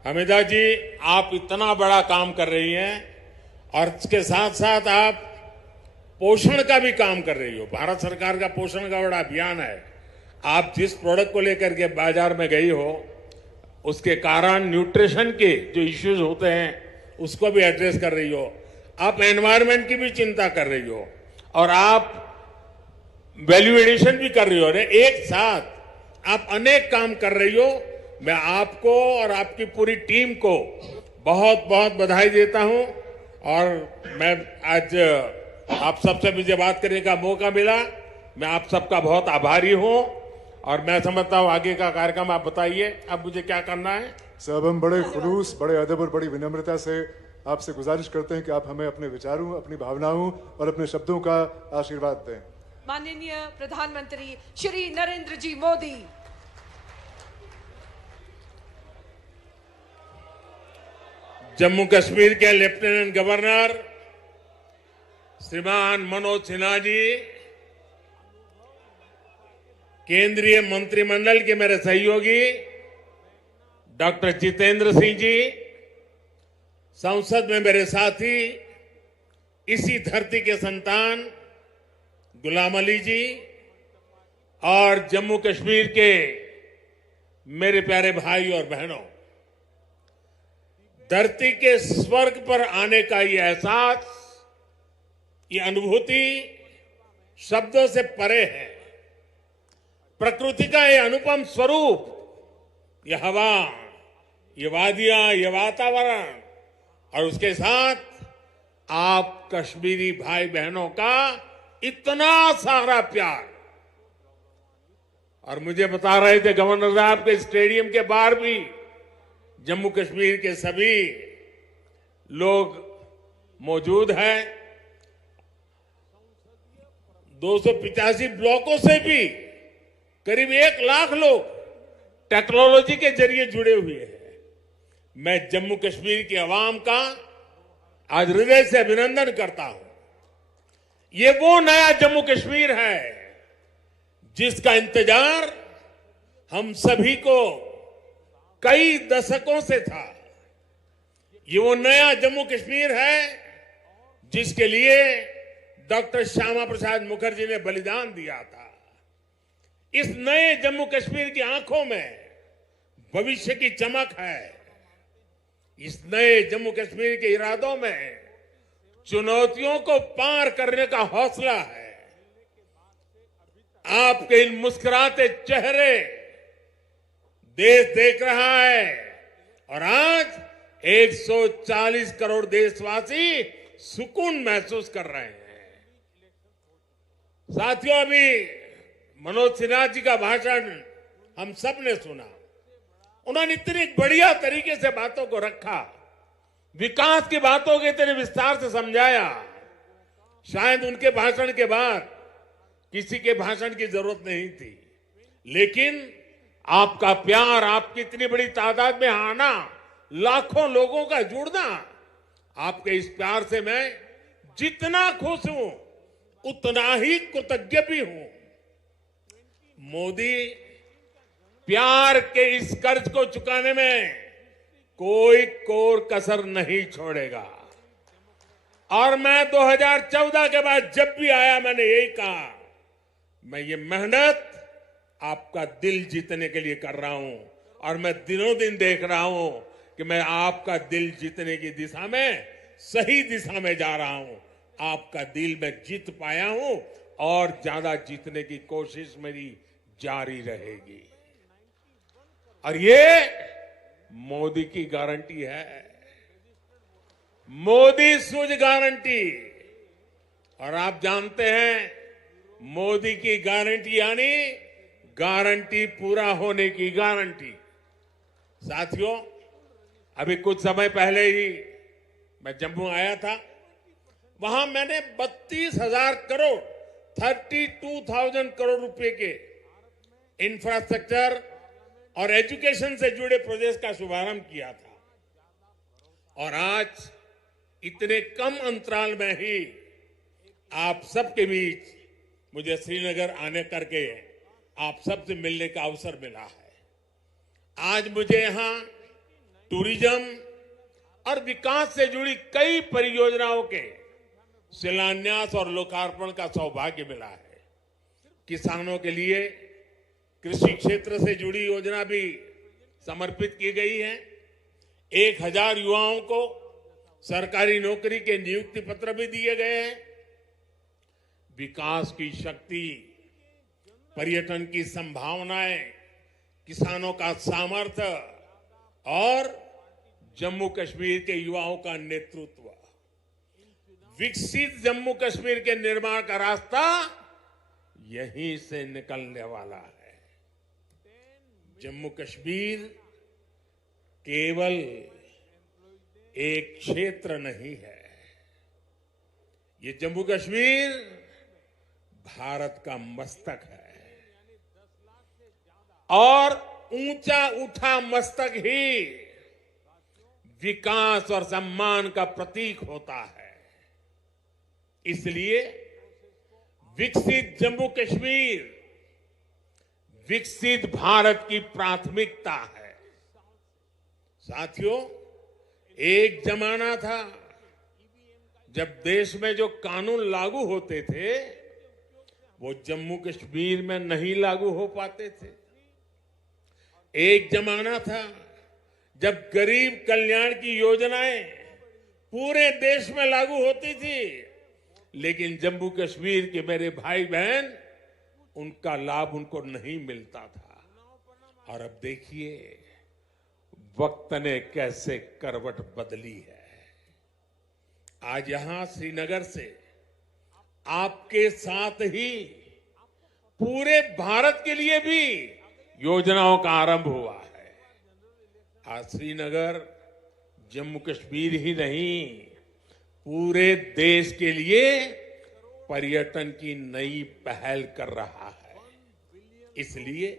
हमीदा जी, आप इतना बड़ा काम कर रही हैं और इसके साथ साथ आप पोषण का भी काम कर रही हो। भारत सरकार का पोषण का बड़ा अभियान है। आप जिस प्रोडक्ट को लेकर के बाजार में गई हो उसके कारण न्यूट्रिशन के जो इश्यूज होते हैं उसको भी एड्रेस कर रही हो। आप एनवायरनमेंट की भी चिंता कर रही हो और आप वैल्यू एडिशन भी कर रही हो। एक साथ आप अनेक काम कर रही हो। मैं आपको और आपकी पूरी टीम को बहुत बहुत बधाई देता हूं और मैं आज आप सबसे मुझे बात करने का मौका मिला, मैं आप सबका बहुत आभारी हूं और मैं समझता हूं आगे का कार्यक्रम आप बताइए। अब मुझे क्या करना है? सब हम बड़े खुलूस, बड़े अदब और बड़ी विनम्रता से आपसे गुजारिश करते हैं कि आप हमें अपने विचारों, अपनी भावनाओं और अपने शब्दों का आशीर्वाद दें। माननीय प्रधानमंत्री श्री नरेंद्र जी मोदी। जम्मू कश्मीर के लेफ्टिनेंट गवर्नर श्रीमान मनोज सिन्हा जी, केंद्रीय मंत्रिमंडल के मेरे सहयोगी डॉक्टर जितेंद्र सिंह जी, संसद में मेरे साथी, इसी धरती के संतान गुलाम अली जी और जम्मू कश्मीर के मेरे प्यारे भाई और बहनों, धरती के स्वर्ग पर आने का ये एहसास, ये अनुभूति शब्दों से परे है। प्रकृति का ये अनुपम स्वरूप, ये हवा, ये वादियां, ये वातावरण और उसके साथ आप कश्मीरी भाई बहनों का इतना सारा प्यार। और मुझे बता रहे थे गवर्नर साहब के स्टेडियम के बाहर भी जम्मू कश्मीर के सभी लोग मौजूद हैं। 285 ब्लॉकों से भी करीब 1 लाख लोग टेक्नोलॉजी के जरिए जुड़े हुए हैं। मैं जम्मू कश्मीर की आवाम का आज हृदय से अभिनंदन करता हूं। ये वो नया जम्मू कश्मीर है जिसका इंतजार हम सभी को कई दशकों से था। ये वो नया जम्मू कश्मीर है जिसके लिए डॉक्टर श्यामा प्रसाद मुखर्जी ने बलिदान दिया था। इस नए जम्मू कश्मीर की आंखों में भविष्य की चमक है। इस नए जम्मू कश्मीर के इरादों में चुनौतियों को पार करने का हौसला है। आपके इन मुस्कुराते चेहरे देश देख रहा है और आज 140 करोड़ देशवासी सुकून महसूस कर रहे हैं। साथियों, अभी मनोज सिन्हा जी का भाषण हम सब ने सुना। उन्होंने इतनी बढ़िया तरीके से बातों को रखा, विकास की बातों को इतने विस्तार से समझाया। शायद उनके भाषण के बाद किसी के भाषण की जरूरत नहीं थी, लेकिन आपका प्यार, आपकी इतनी बड़ी तादाद में आना, लाखों लोगों का जुड़ना, आपके इस प्यार से मैं जितना खुश हूं उतना ही कृतज्ञ भी हूं। मोदी प्यार के इस कर्ज को चुकाने में कोई कोर कसर नहीं छोड़ेगा। और मैं 2014 के बाद जब भी आया मैंने यही कहा, मैं ये मेहनत आपका दिल जीतने के लिए कर रहा हूं और मैं दिनों दिन देख रहा हूं कि मैं आपका दिल जीतने की दिशा में सही दिशा में जा रहा हूं। आपका दिल मैं जीत पाया हूं और ज्यादा जीतने की कोशिश मेरी जारी रहेगी। और ये मोदी की गारंटी है, मोदी सूझ गारंटी। और आप जानते हैं मोदी की गारंटी यानी गारंटी पूरा होने की गारंटी। साथियों, अभी कुछ समय पहले ही मैं जम्मू आया था। वहां मैंने 32,000 करोड़ 32,000 करोड़ रुपए के इंफ्रास्ट्रक्चर और एजुकेशन से जुड़े प्रोजेक्ट का शुभारंभ किया था। और आज इतने कम अंतराल में ही आप सबके बीच मुझे श्रीनगर आने करके आप सबसे मिलने का अवसर मिला है। आज मुझे यहां टूरिज्म और विकास से जुड़ी कई परियोजनाओं के शिलान्यास और लोकार्पण का सौभाग्य मिला है। किसानों के लिए कृषि क्षेत्र से जुड़ी योजना भी समर्पित की गई है। 1000 युवाओं को सरकारी नौकरी के नियुक्ति पत्र भी दिए गए हैं। विकास की शक्ति, पर्यटन की संभावनाएं, किसानों का सामर्थ्य और जम्मू कश्मीर के युवाओं का नेतृत्व, विकसित जम्मू कश्मीर के निर्माण का रास्ता यहीं से निकलने वाला है। जम्मू कश्मीर केवल एक क्षेत्र नहीं है। ये जम्मू कश्मीर भारत का मस्तक है और ऊंचा उठा मस्तक ही विकास और सम्मान का प्रतीक होता है। इसलिए विकसित जम्मू कश्मीर विकसित भारत की प्राथमिकता है। साथियों, एक जमाना था जब देश में जो कानून लागू होते थे वो जम्मू कश्मीर में नहीं लागू हो पाते थे। एक जमाना था जब गरीब कल्याण की योजनाएं पूरे देश में लागू होती थी, लेकिन जम्मू कश्मीर के मेरे भाई बहन उनका लाभ उनको नहीं मिलता था। और अब देखिए वक्त ने कैसे करवट बदली है। आज यहां श्रीनगर से आपके साथ ही पूरे भारत के लिए भी योजनाओं का आरंभ हुआ है। आज श्रीनगर जम्मू कश्मीर ही नहीं पूरे देश के लिए पर्यटन की नई पहल कर रहा है। इसलिए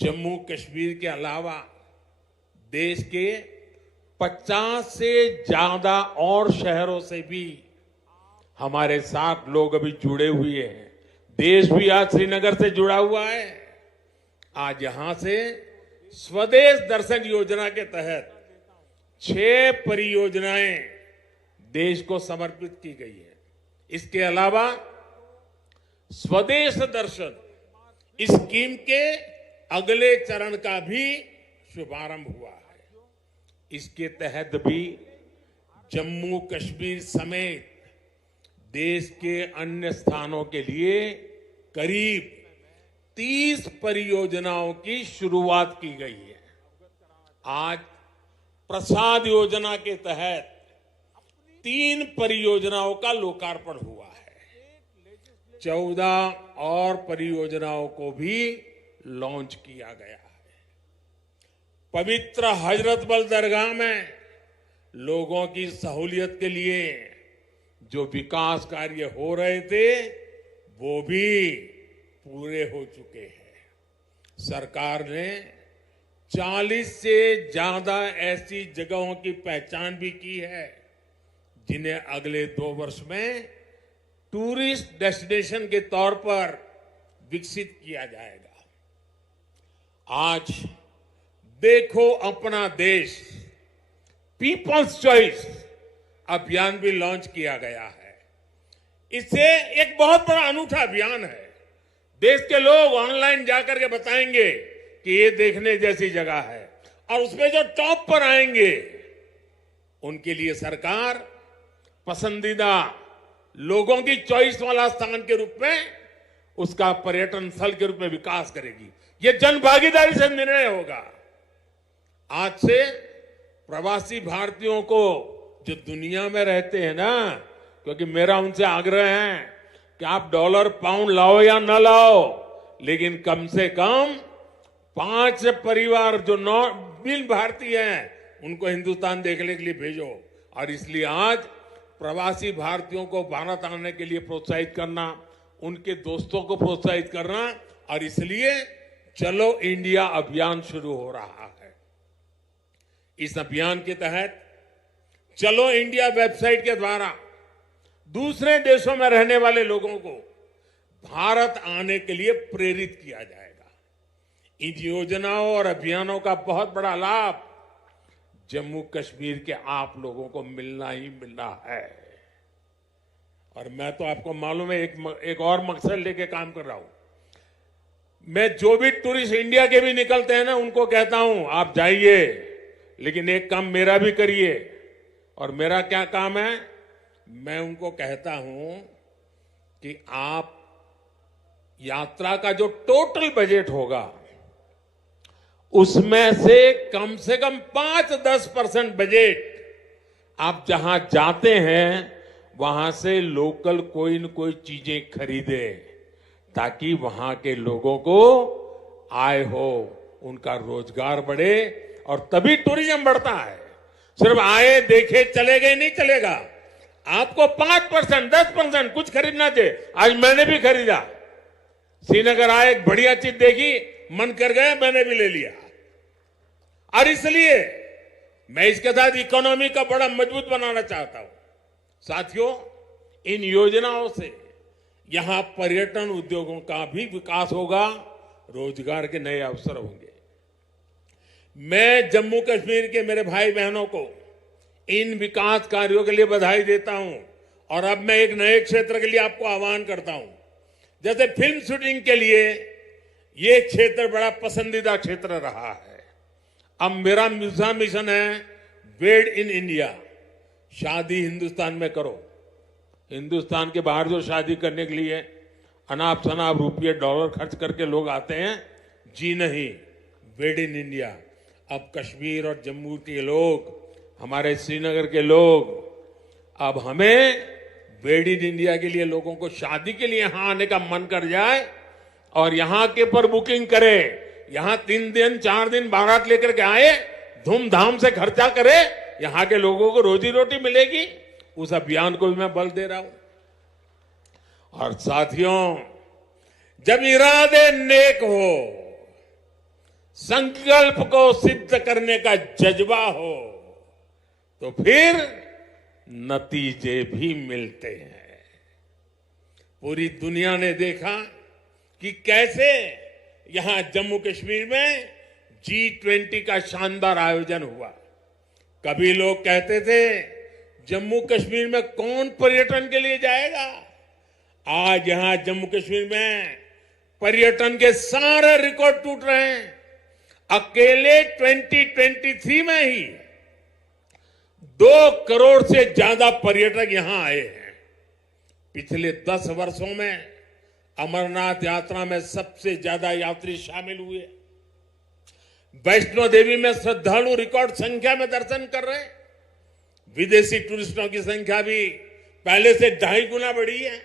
जम्मू कश्मीर के अलावा देश के 50 से ज्यादा और शहरों से भी हमारे साथ लोग अभी जुड़े हुए हैं। देश भी आज श्रीनगर से जुड़ा हुआ है। आज यहां से स्वदेश दर्शन योजना के तहत 6 परियोजनाएं देश को समर्पित की गई है। इसके अलावा स्वदेश दर्शन स्कीम के अगले चरण का भी शुभारंभ हुआ है। इसके तहत भी जम्मू कश्मीर समेत देश के अन्य स्थानों के लिए करीब 30 परियोजनाओं की शुरुआत की गई है। आज प्रसाद योजना के तहत 3 परियोजनाओं का लोकार्पण हुआ है। 14 और परियोजनाओं को भी लॉन्च किया गया है। पवित्र हजरतबल दरगाह में लोगों की सहूलियत के लिए जो विकास कार्य हो रहे थे वो भी पूरे हो चुके हैं। सरकार ने 40 से ज्यादा ऐसी जगहों की पहचान भी की है जिन्हें अगले 2 वर्ष में टूरिस्ट डेस्टिनेशन के तौर पर विकसित किया जाएगा। आज देखो अपना देश पीपल्स चॉइस अभियान भी लॉन्च किया गया है। इससे एक बहुत बड़ा अनूठा अभियान है। देश के लोग ऑनलाइन जाकर के बताएंगे कि ये देखने जैसी जगह है और उसमें जो टॉप पर आएंगे उनके लिए सरकार पसंदीदा लोगों की चॉइस वाला स्थान के रूप में उसका पर्यटन स्थल के रूप में विकास करेगी। ये जन भागीदारी से निर्णय होगा। आज से प्रवासी भारतीयों को जो दुनिया में रहते हैं ना, क्योंकि मेरा उनसे आग्रह है कि आप डॉलर पाउंड लाओ या न लाओ, लेकिन कम से कम 5 परिवार जो बिन भारतीय हैं उनको हिंदुस्तान देखने के लिए भेजो। और इसलिए आज प्रवासी भारतीयों को भारत आने के लिए प्रोत्साहित करना, उनके दोस्तों को प्रोत्साहित करना, और इसलिए चलो इंडिया अभियान शुरू हो रहा है। इस अभियान के तहत चलो इंडिया वेबसाइट के द्वारा दूसरे देशों में रहने वाले लोगों को भारत आने के लिए प्रेरित किया जाएगा। इन योजनाओं और अभियानों का बहुत बड़ा लाभ जम्मू कश्मीर के आप लोगों को मिलना ही मिलना है। और मैं तो आपको मालूम है एक और मकसद लेके काम कर रहा हूं। मैं जो भी टूरिस्ट इंडिया के भी निकलते हैं ना, उनको कहता हूं आप जाइए, लेकिन एक काम मेरा भी करिए। और मेरा क्या काम है? मैं उनको कहता हूं कि आप यात्रा का जो टोटल बजट होगा उसमें से कम 5-10% बजट आप जहां जाते हैं वहां से लोकल कोई न कोई चीजें खरीदे, ताकि वहां के लोगों को आय हो, उनका रोजगार बढ़े, और तभी टूरिज्म बढ़ता है। सिर्फ आए देखे चले गए नहीं चलेगा। आपको 5%, 10% कुछ खरीदना चाहिए। आज मैंने भी खरीदा। श्रीनगर आए, एक बढ़िया चीज देखी, मन कर गया, मैंने भी ले लिया। और इसलिए मैं इसके साथ इकोनॉमी का बड़ा मजबूत बनाना चाहता हूं। साथियों, इन योजनाओं से यहां पर्यटन उद्योगों का भी विकास होगा, रोजगार के नए अवसर होंगे। मैं जम्मू कश्मीर के मेरे भाई बहनों को इन विकास कार्यों के लिए बधाई देता हूं। और अब मैं एक नए क्षेत्र के लिए आपको आह्वान करता हूं। जैसे फिल्म शूटिंग के लिए ये क्षेत्र बड़ा पसंदीदा क्षेत्र रहा है। अब मेरा मिशन है वेड इन इंडिया, शादी हिंदुस्तान में करो। हिंदुस्तान के बाहर जो शादी करने के लिए अनाप शनाप रुपये डॉलर खर्च करके लोग आते हैं, जी नहीं, वेड इन इंडिया। अब कश्मीर और जम्मू के लोग, हमारे श्रीनगर के लोग, अब हमें वेड इन इंडिया के लिए लोगों को शादी के लिए यहां आने का मन कर जाए और यहां के पर बुकिंग करे, यहां 3 दिन 4 दिन बारात लेकर के आए, धूमधाम से खर्चा करे, यहां के लोगों को रोजी रोटी मिलेगी। उस अभियान को भी मैं बल दे रहा हूं। और साथियों, जब इरादे नेक हो, संकल्प को सिद्ध करने का जज्बा हो, तो फिर नतीजे भी मिलते हैं। पूरी दुनिया ने देखा कि कैसे यहां जम्मू कश्मीर में G20 का शानदार आयोजन हुआ। कभी लोग कहते थे जम्मू कश्मीर में कौन पर्यटन के लिए जाएगा। आज यहां जम्मू कश्मीर में पर्यटन के सारे रिकॉर्ड टूट रहे हैं। अकेले 2023 में ही 2 करोड़ से ज्यादा पर्यटक यहां आए हैं। पिछले 10 वर्षों में अमरनाथ यात्रा में सबसे ज्यादा यात्री शामिल हुए। वैष्णो देवी में श्रद्धालु रिकॉर्ड संख्या में दर्शन कर रहे हैं। विदेशी टूरिस्टों की संख्या भी पहले से 2.5 गुना बढ़ी है।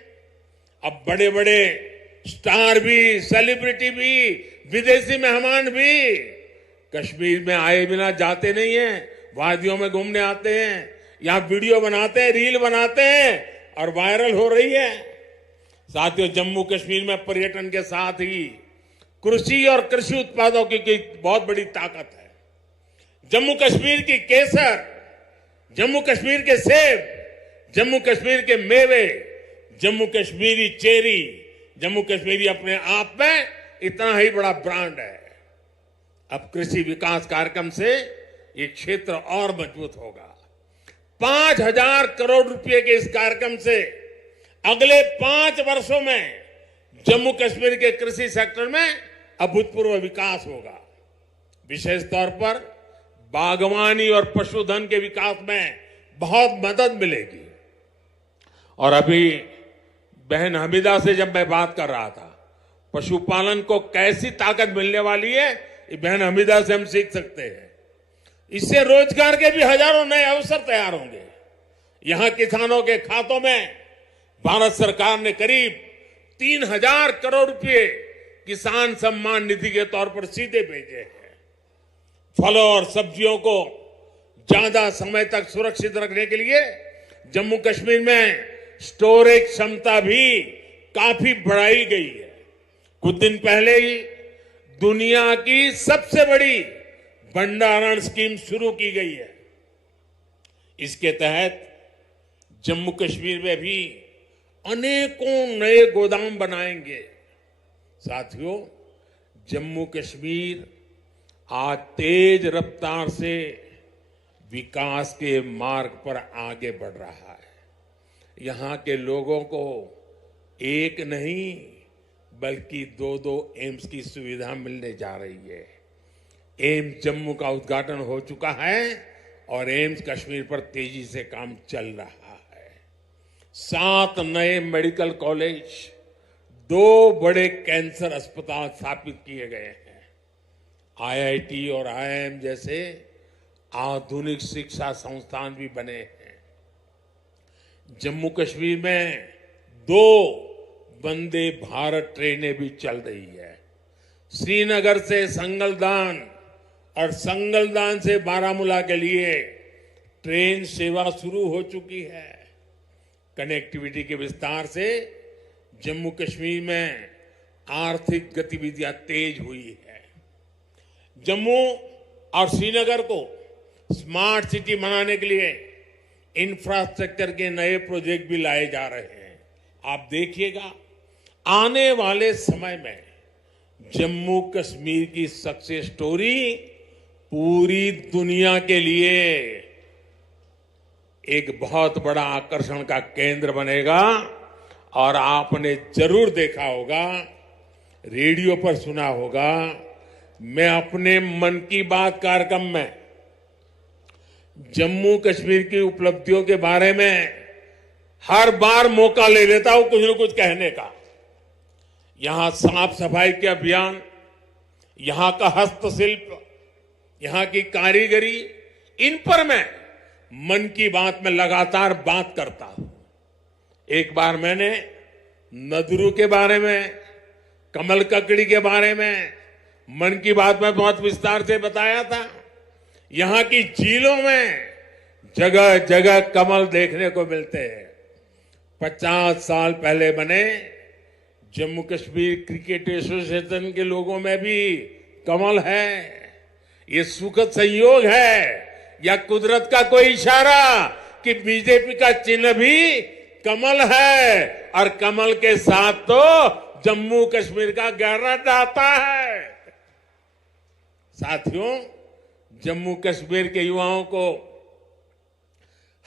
अब बड़े बड़े स्टार भी, सेलिब्रिटी भी, विदेशी मेहमान भी कश्मीर में आए बिना जाते नहीं हैं। वादियों में घूमने आते हैं, यहां वीडियो बनाते हैं, रील बनाते हैं और वायरल हो रही है। साथियों, जम्मू कश्मीर में पर्यटन के साथ ही कृषि और कृषि उत्पादों की बहुत बड़ी ताकत है। जम्मू कश्मीर की केसर, जम्मू कश्मीर के सेब, जम्मू कश्मीर के मेवे, जम्मू कश्मीरी चेरी, जम्मू कश्मीरी अपने आप में इतना ही बड़ा ब्रांड है। अब कृषि विकास कार्यक्रम से ये क्षेत्र और मजबूत होगा। 5,000 करोड़ रुपए के इस कार्यक्रम से अगले 5 वर्षों में जम्मू कश्मीर के कृषि सेक्टर में अभूतपूर्व विकास होगा। विशेष तौर पर बागवानी और पशुधन के विकास में बहुत मदद मिलेगी। और अभी बहन हमीदा से जब मैं बात कर रहा था, पशुपालन को कैसी ताकत मिलने वाली है, ये बहन हमीदा से हम सीख सकते हैं। इससे रोजगार के भी हजारों नए अवसर तैयार होंगे। यहां किसानों के खातों में भारत सरकार ने करीब 3,000 करोड़ रुपए किसान सम्मान निधि के तौर पर सीधे भेजे हैं। फलों और सब्जियों को ज्यादा समय तक सुरक्षित रखने के लिए जम्मू कश्मीर में स्टोरेज क्षमता भी काफी बढ़ाई गई है। कुछ दिन पहले ही दुनिया की सबसे बड़ी भंडारण स्कीम शुरू की गई है। इसके तहत जम्मू कश्मीर में भी अनेकों नए गोदाम बनाएंगे। साथियों, जम्मू कश्मीर आज तेज रफ्तार से विकास के मार्ग पर आगे बढ़ रहा है। यहां के लोगों को एक नहीं बल्कि 2 एम्स की सुविधा मिलने जा रही है। एम्स जम्मू का उद्घाटन हो चुका है और एम्स कश्मीर पर तेजी से काम चल रहा है। 7 नए मेडिकल कॉलेज, 2 बड़े कैंसर अस्पताल स्थापित किए गए हैं। IIT और IIM जैसे आधुनिक शिक्षा संस्थान भी बने हैं। जम्मू कश्मीर में 2 वंदे भारत ट्रेनें भी चल रही है। श्रीनगर से संगलदान और संगलदान से बारामूला के लिए ट्रेन सेवा शुरू हो चुकी है। कनेक्टिविटी के विस्तार से जम्मू कश्मीर में आर्थिक गतिविधियां तेज हुई है। जम्मू और श्रीनगर को स्मार्ट सिटी बनाने के लिए इंफ्रास्ट्रक्चर के नए प्रोजेक्ट भी लाए जा रहे हैं। आप देखिएगा, आने वाले समय में जम्मू कश्मीर की सक्सेस स्टोरी पूरी दुनिया के लिए एक बहुत बड़ा आकर्षण का केंद्र बनेगा। और आपने जरूर देखा होगा, रेडियो पर सुना होगा, मैं अपने मन की बात कार्यक्रम में जम्मू कश्मीर की उपलब्धियों के बारे में हर बार मौका ले लेता हूं कुछ न कुछ कहने का। यहां साफ सफाई के अभियान, यहां का हस्तशिल्प, यहां की कारीगरी, इन पर मैं मन की बात में लगातार बात करता हूं। एक बार मैंने नदरू के बारे में, कमल ककड़ी के बारे में मन की बात में बहुत विस्तार से बताया था। यहां की झीलों में जगह जगह कमल देखने को मिलते हैं। 50 साल पहले बने जम्मू कश्मीर क्रिकेट एसोसिएशन के लोगों में भी कमल है। ये सुखद संयोग है या कुदरत का कोई इशारा कि बीजेपी का चिन्ह भी कमल है और कमल के साथ तो जम्मू कश्मीर का गहरा नाता है। साथियों, जम्मू कश्मीर के युवाओं को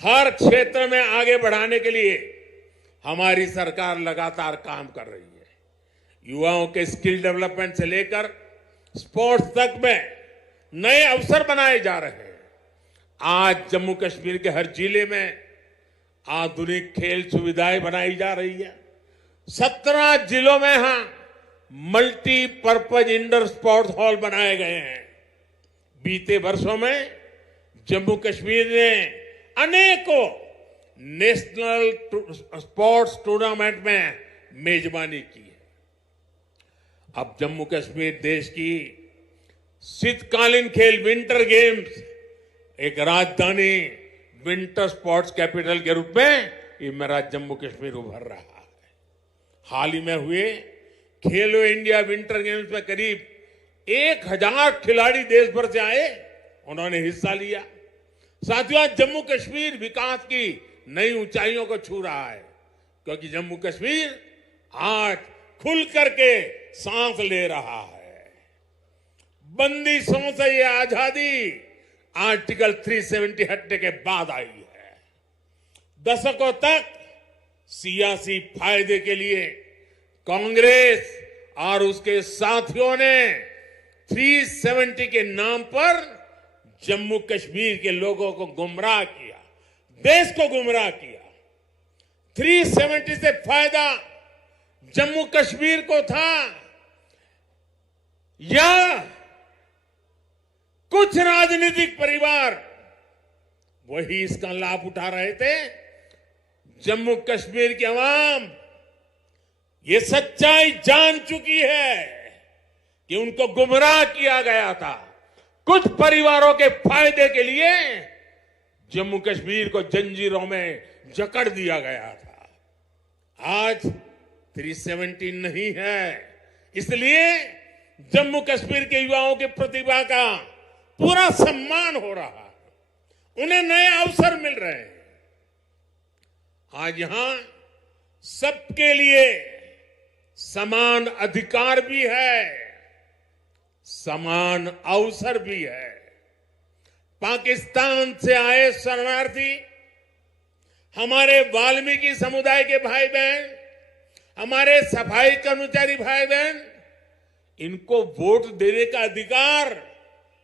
हर क्षेत्र में आगे बढ़ाने के लिए हमारी सरकार लगातार काम कर रही है। युवाओं के स्किल डेवलपमेंट से लेकर स्पोर्ट्स तक में नए अवसर बनाए जा रहे हैं। आज जम्मू कश्मीर के हर जिले में आधुनिक खेल सुविधाएं बनाई जा रही है। 17 जिलों में मल्टीपर्पज इंडोर स्पोर्ट्स हॉल बनाए गए हैं। बीते वर्षों में जम्मू कश्मीर ने अनेकों नेशनल स्पोर्ट्स टूर्नामेंट में मेजबानी की है। अब जम्मू कश्मीर देश की शीतकालीन खेल विंटर गेम्स एक राजधानी विंटर स्पोर्ट्स कैपिटल के रूप में ये मेरा जम्मू कश्मीर उभर रहा है। हाल ही में हुए खेलो इंडिया विंटर गेम्स में करीब 1000 खिलाड़ी देश भर से आए, उन्होंने हिस्सा लिया। साथियों, आज जम्मू कश्मीर विकास की नई ऊंचाइयों को छू रहा है, क्योंकि जम्मू कश्मीर आज खुल करके सांस ले रहा है। बंदिशों से ये आजादी आर्टिकल 370 हटने के बाद आई है। दशकों तक सियासी फायदे के लिए कांग्रेस और उसके साथियों ने 370 के नाम पर जम्मू कश्मीर के लोगों को गुमराह किया, देश को गुमराह किया। 370 से फायदा जम्मू कश्मीर को था या कुछ राजनीतिक परिवार वही इसका लाभ उठा रहे थे? जम्मू कश्मीर की आवाम ये सच्चाई जान चुकी है कि उनको गुमराह किया गया था। कुछ परिवारों के फायदे के लिए जम्मू कश्मीर को जंजीरों में जकड़ दिया गया था। आज 370 नहीं है, इसलिए जम्मू कश्मीर के युवाओं की प्रतिभा का पूरा सम्मान हो रहा है, उन्हें नए अवसर मिल रहे हैं। आज यहां सबके लिए समान अधिकार भी है, समान अवसर भी है। पाकिस्तान से आए शरणार्थी, हमारे वाल्मीकि समुदाय के भाई बहन, हमारे सफाई कर्मचारी भाई बहन, इनको वोट देने का अधिकार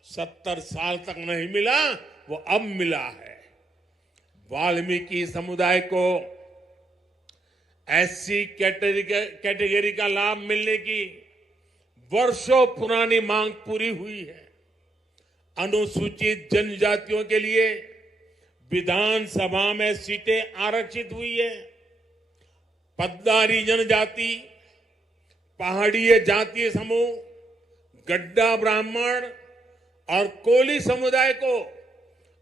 70 साल तक नहीं मिला, वो अब मिला है। वाल्मीकि समुदाय को एससी कैटेगरी का लाभ मिलने की वर्षों पुरानी मांग पूरी हुई है। अनुसूचित जनजातियों के लिए विधानसभा में सीटें आरक्षित हुई है। पद्दारी जनजाति, पहाड़ीय जातीय समूह, गड्ढा ब्राह्मण और कोली समुदाय को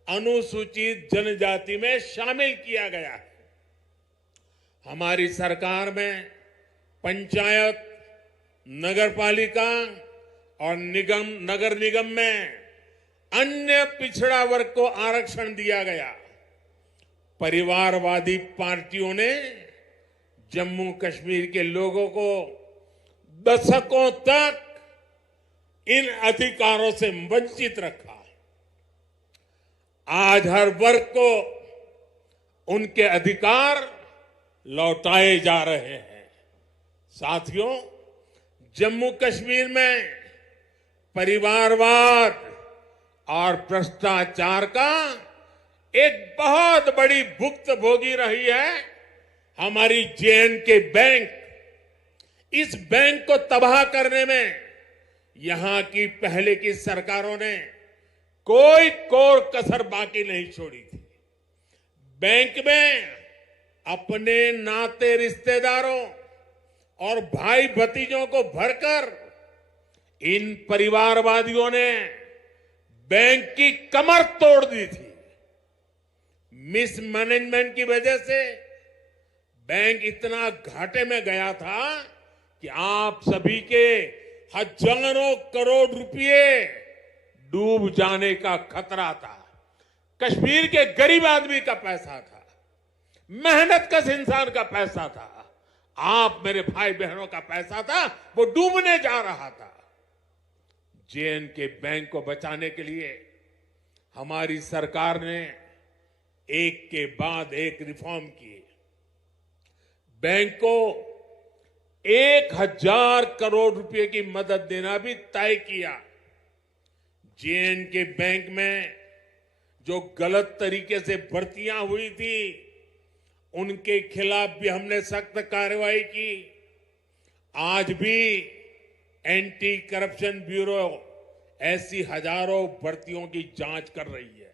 अनुसूचित जनजाति में शामिल किया गया है। हमारी सरकार में पंचायत, नगरपालिका और नगर निगम में अन्य पिछड़ा वर्ग को आरक्षण दिया गया। परिवारवादी पार्टियों ने जम्मू कश्मीर के लोगों को दशकों तक इन अधिकारों से वंचित रखा। आज हर वर्ग को उनके अधिकार लौटाए जा रहे हैं। साथियों, जम्मू कश्मीर में परिवारवाद और भ्रष्टाचार का एक बहुत बड़ी भुक्तभोगी रही है हमारी जे.एंड.के बैंक। इस बैंक को तबाह करने में यहां की पहले की सरकारों ने कोई कोर कसर बाकी नहीं छोड़ी थी। बैंक में अपने नाते रिश्तेदारों और भाई भतीजों को भरकर इन परिवारवादियों ने बैंक की कमर तोड़ दी थी। मिसमैनेजमेंट की वजह से बैंक इतना घाटे में गया था कि आप सभी के हजारों करोड़ रुपए डूब जाने का खतरा था। कश्मीर के गरीब आदमी का पैसा था, मेहनतकश इंसान का पैसा था, आप मेरे भाई बहनों का पैसा था, वो डूबने जा रहा था। जे.एंड.के बैंक को बचाने के लिए हमारी सरकार ने एक के बाद एक रिफॉर्म किए। बैंक को 1000 करोड़ रुपए की मदद देना भी तय किया। जे.एंड.के बैंक में जो गलत तरीके से भर्तियां हुई थी, उनके खिलाफ भी हमने सख्त कार्रवाई की। आज भी एंटी करप्शन ब्यूरो ऐसी हजारों भर्तियों की जांच कर रही है।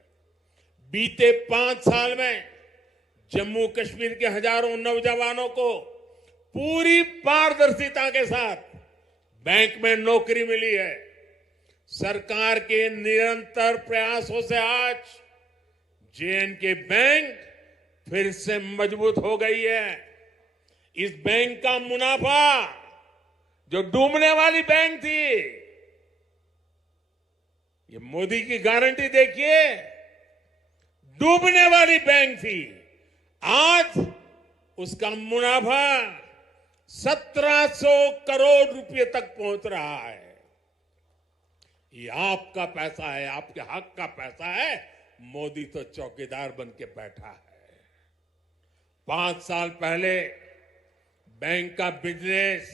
बीते 5 साल में जम्मू कश्मीर के हजारों नौजवानों को पूरी पारदर्शिता के साथ बैंक में नौकरी मिली है। सरकार के निरंतर प्रयासों से आज जे.एंड.के बैंक फिर से मजबूत हो गई है। इस बैंक का मुनाफा, जो डूबने वाली बैंक थी, ये मोदी की गारंटी देखिए, डूबने वाली बैंक थी, आज उसका मुनाफा 1700 करोड़ रुपए तक पहुंच रहा है। ये आपका पैसा है, आपके हक का पैसा है। मोदी तो चौकीदार बन के बैठा है। 5 साल पहले बैंक का बिजनेस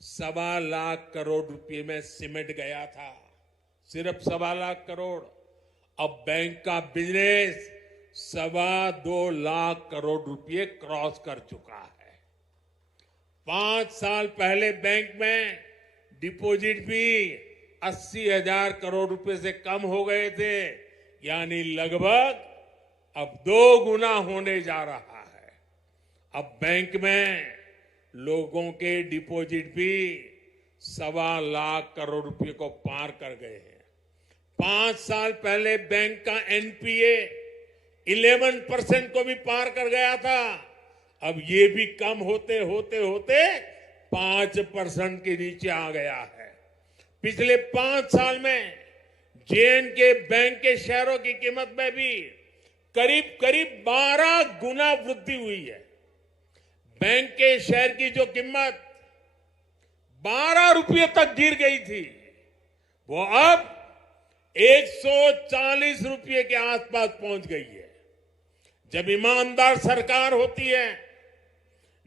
1.25 लाख करोड़ रुपए में सिमट गया था, सिर्फ 1.25 लाख करोड़। अब बैंक का बिजनेस 2.25 लाख करोड़ रुपए क्रॉस कर चुका है। 5 साल पहले बैंक में डिपॉजिट भी 80,000 करोड़ रुपए से कम हो गए थे, यानी लगभग अब 2 गुना होने जा रहा है। अब बैंक में लोगों के डिपॉजिट भी 1.25 लाख करोड़ रुपए को पार कर गए हैं। 5 साल पहले बैंक का एनपीए 11% को भी पार कर गया था। अब ये भी कम होते होते होते 5% के नीचे आ गया है। पिछले 5 साल में जे.एंड.के बैंक के शेयरों की कीमत में भी करीब करीब 12 गुना वृद्धि हुई है। बैंक के शेयर की जो कीमत 12 रुपये तक गिर गई थी, वो अब 140 रुपये के आसपास पहुंच गई है। जब ईमानदार सरकार होती है,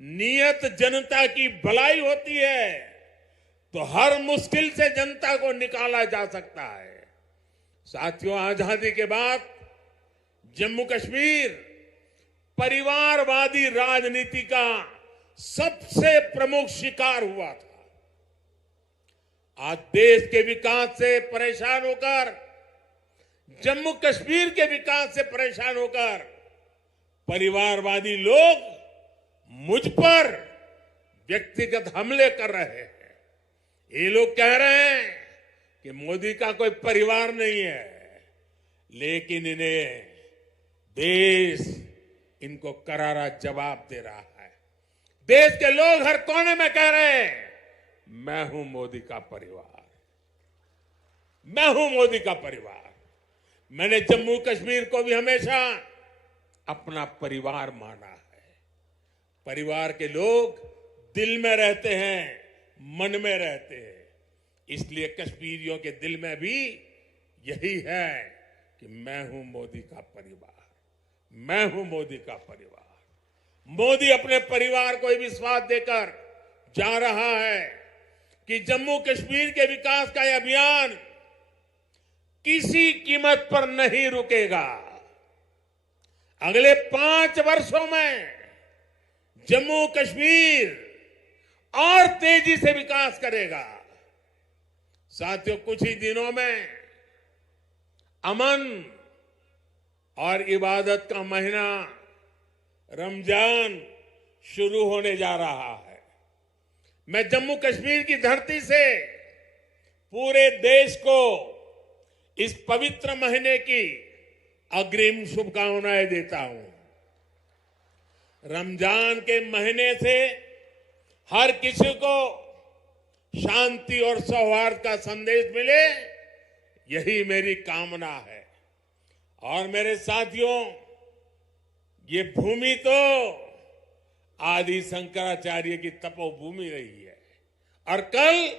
नियत जनता की भलाई होती है, तो हर मुश्किल से जनता को निकाला जा सकता है। साथियों, आजादी के बाद जम्मू कश्मीर परिवारवादी राजनीति का सबसे प्रमुख शिकार हुआ था। आज देश के विकास से परेशान होकर, जम्मू कश्मीर के विकास से परेशान होकर परिवारवादी लोग मुझ पर व्यक्तिगत हमले कर रहे हैं। ये लोग कह रहे हैं कि मोदी का कोई परिवार नहीं है, लेकिन इन्हें देश इनको करारा जवाब दे रहा है। देश के लोग हर कोने में कह रहे हैं, मैं हूं मोदी का परिवार, मैं हूं मोदी का परिवार। मैंने जम्मू कश्मीर को भी हमेशा अपना परिवार माना है। परिवार के लोग दिल में रहते हैं, मन में रहते हैं। इसलिए कश्मीरियों के दिल में भी यही है कि मैं हूं मोदी का परिवार, मैं हूं मोदी का परिवार। मोदी अपने परिवार को विश्वास देकर जा रहा है कि जम्मू कश्मीर के विकास का यह अभियान किसी कीमत पर नहीं रुकेगा। अगले 5 वर्षों में जम्मू कश्मीर और तेजी से विकास करेगा। साथियों, कुछ ही दिनों में अमन और इबादत का महीना रमजान शुरू होने जा रहा है। मैं जम्मू कश्मीर की धरती से पूरे देश को इस पवित्र महीने की अग्रिम शुभकामनाएं देता हूं। रमजान के महीने से हर किसी को शांति और सौहार्द का संदेश मिले, यही मेरी कामना है। और मेरे साथियों, ये भूमि तो आदि शंकराचार्य की तपोभूमि रही है और कल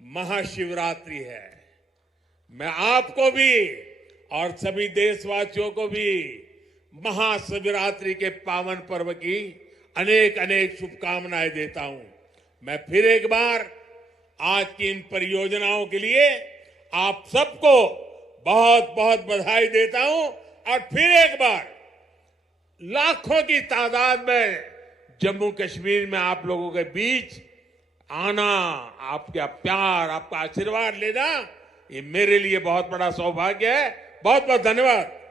महाशिवरात्रि है। मैं आपको भी और सभी देशवासियों को भी महाशिवरात्रि के पावन पर्व की अनेक अनेक शुभकामनाएं देता हूं। मैं फिर एक बार आज की इन परियोजनाओं के लिए आप सबको बहुत बहुत बधाई देता हूं और फिर एक बार लाखों की तादाद में जम्मू कश्मीर में आप लोगों के बीच आना, आपका प्यार, आपका आशीर्वाद लेना, ये मेरे लिए बहुत बड़ा सौभाग्य है। बहुत बहुत धन्यवाद।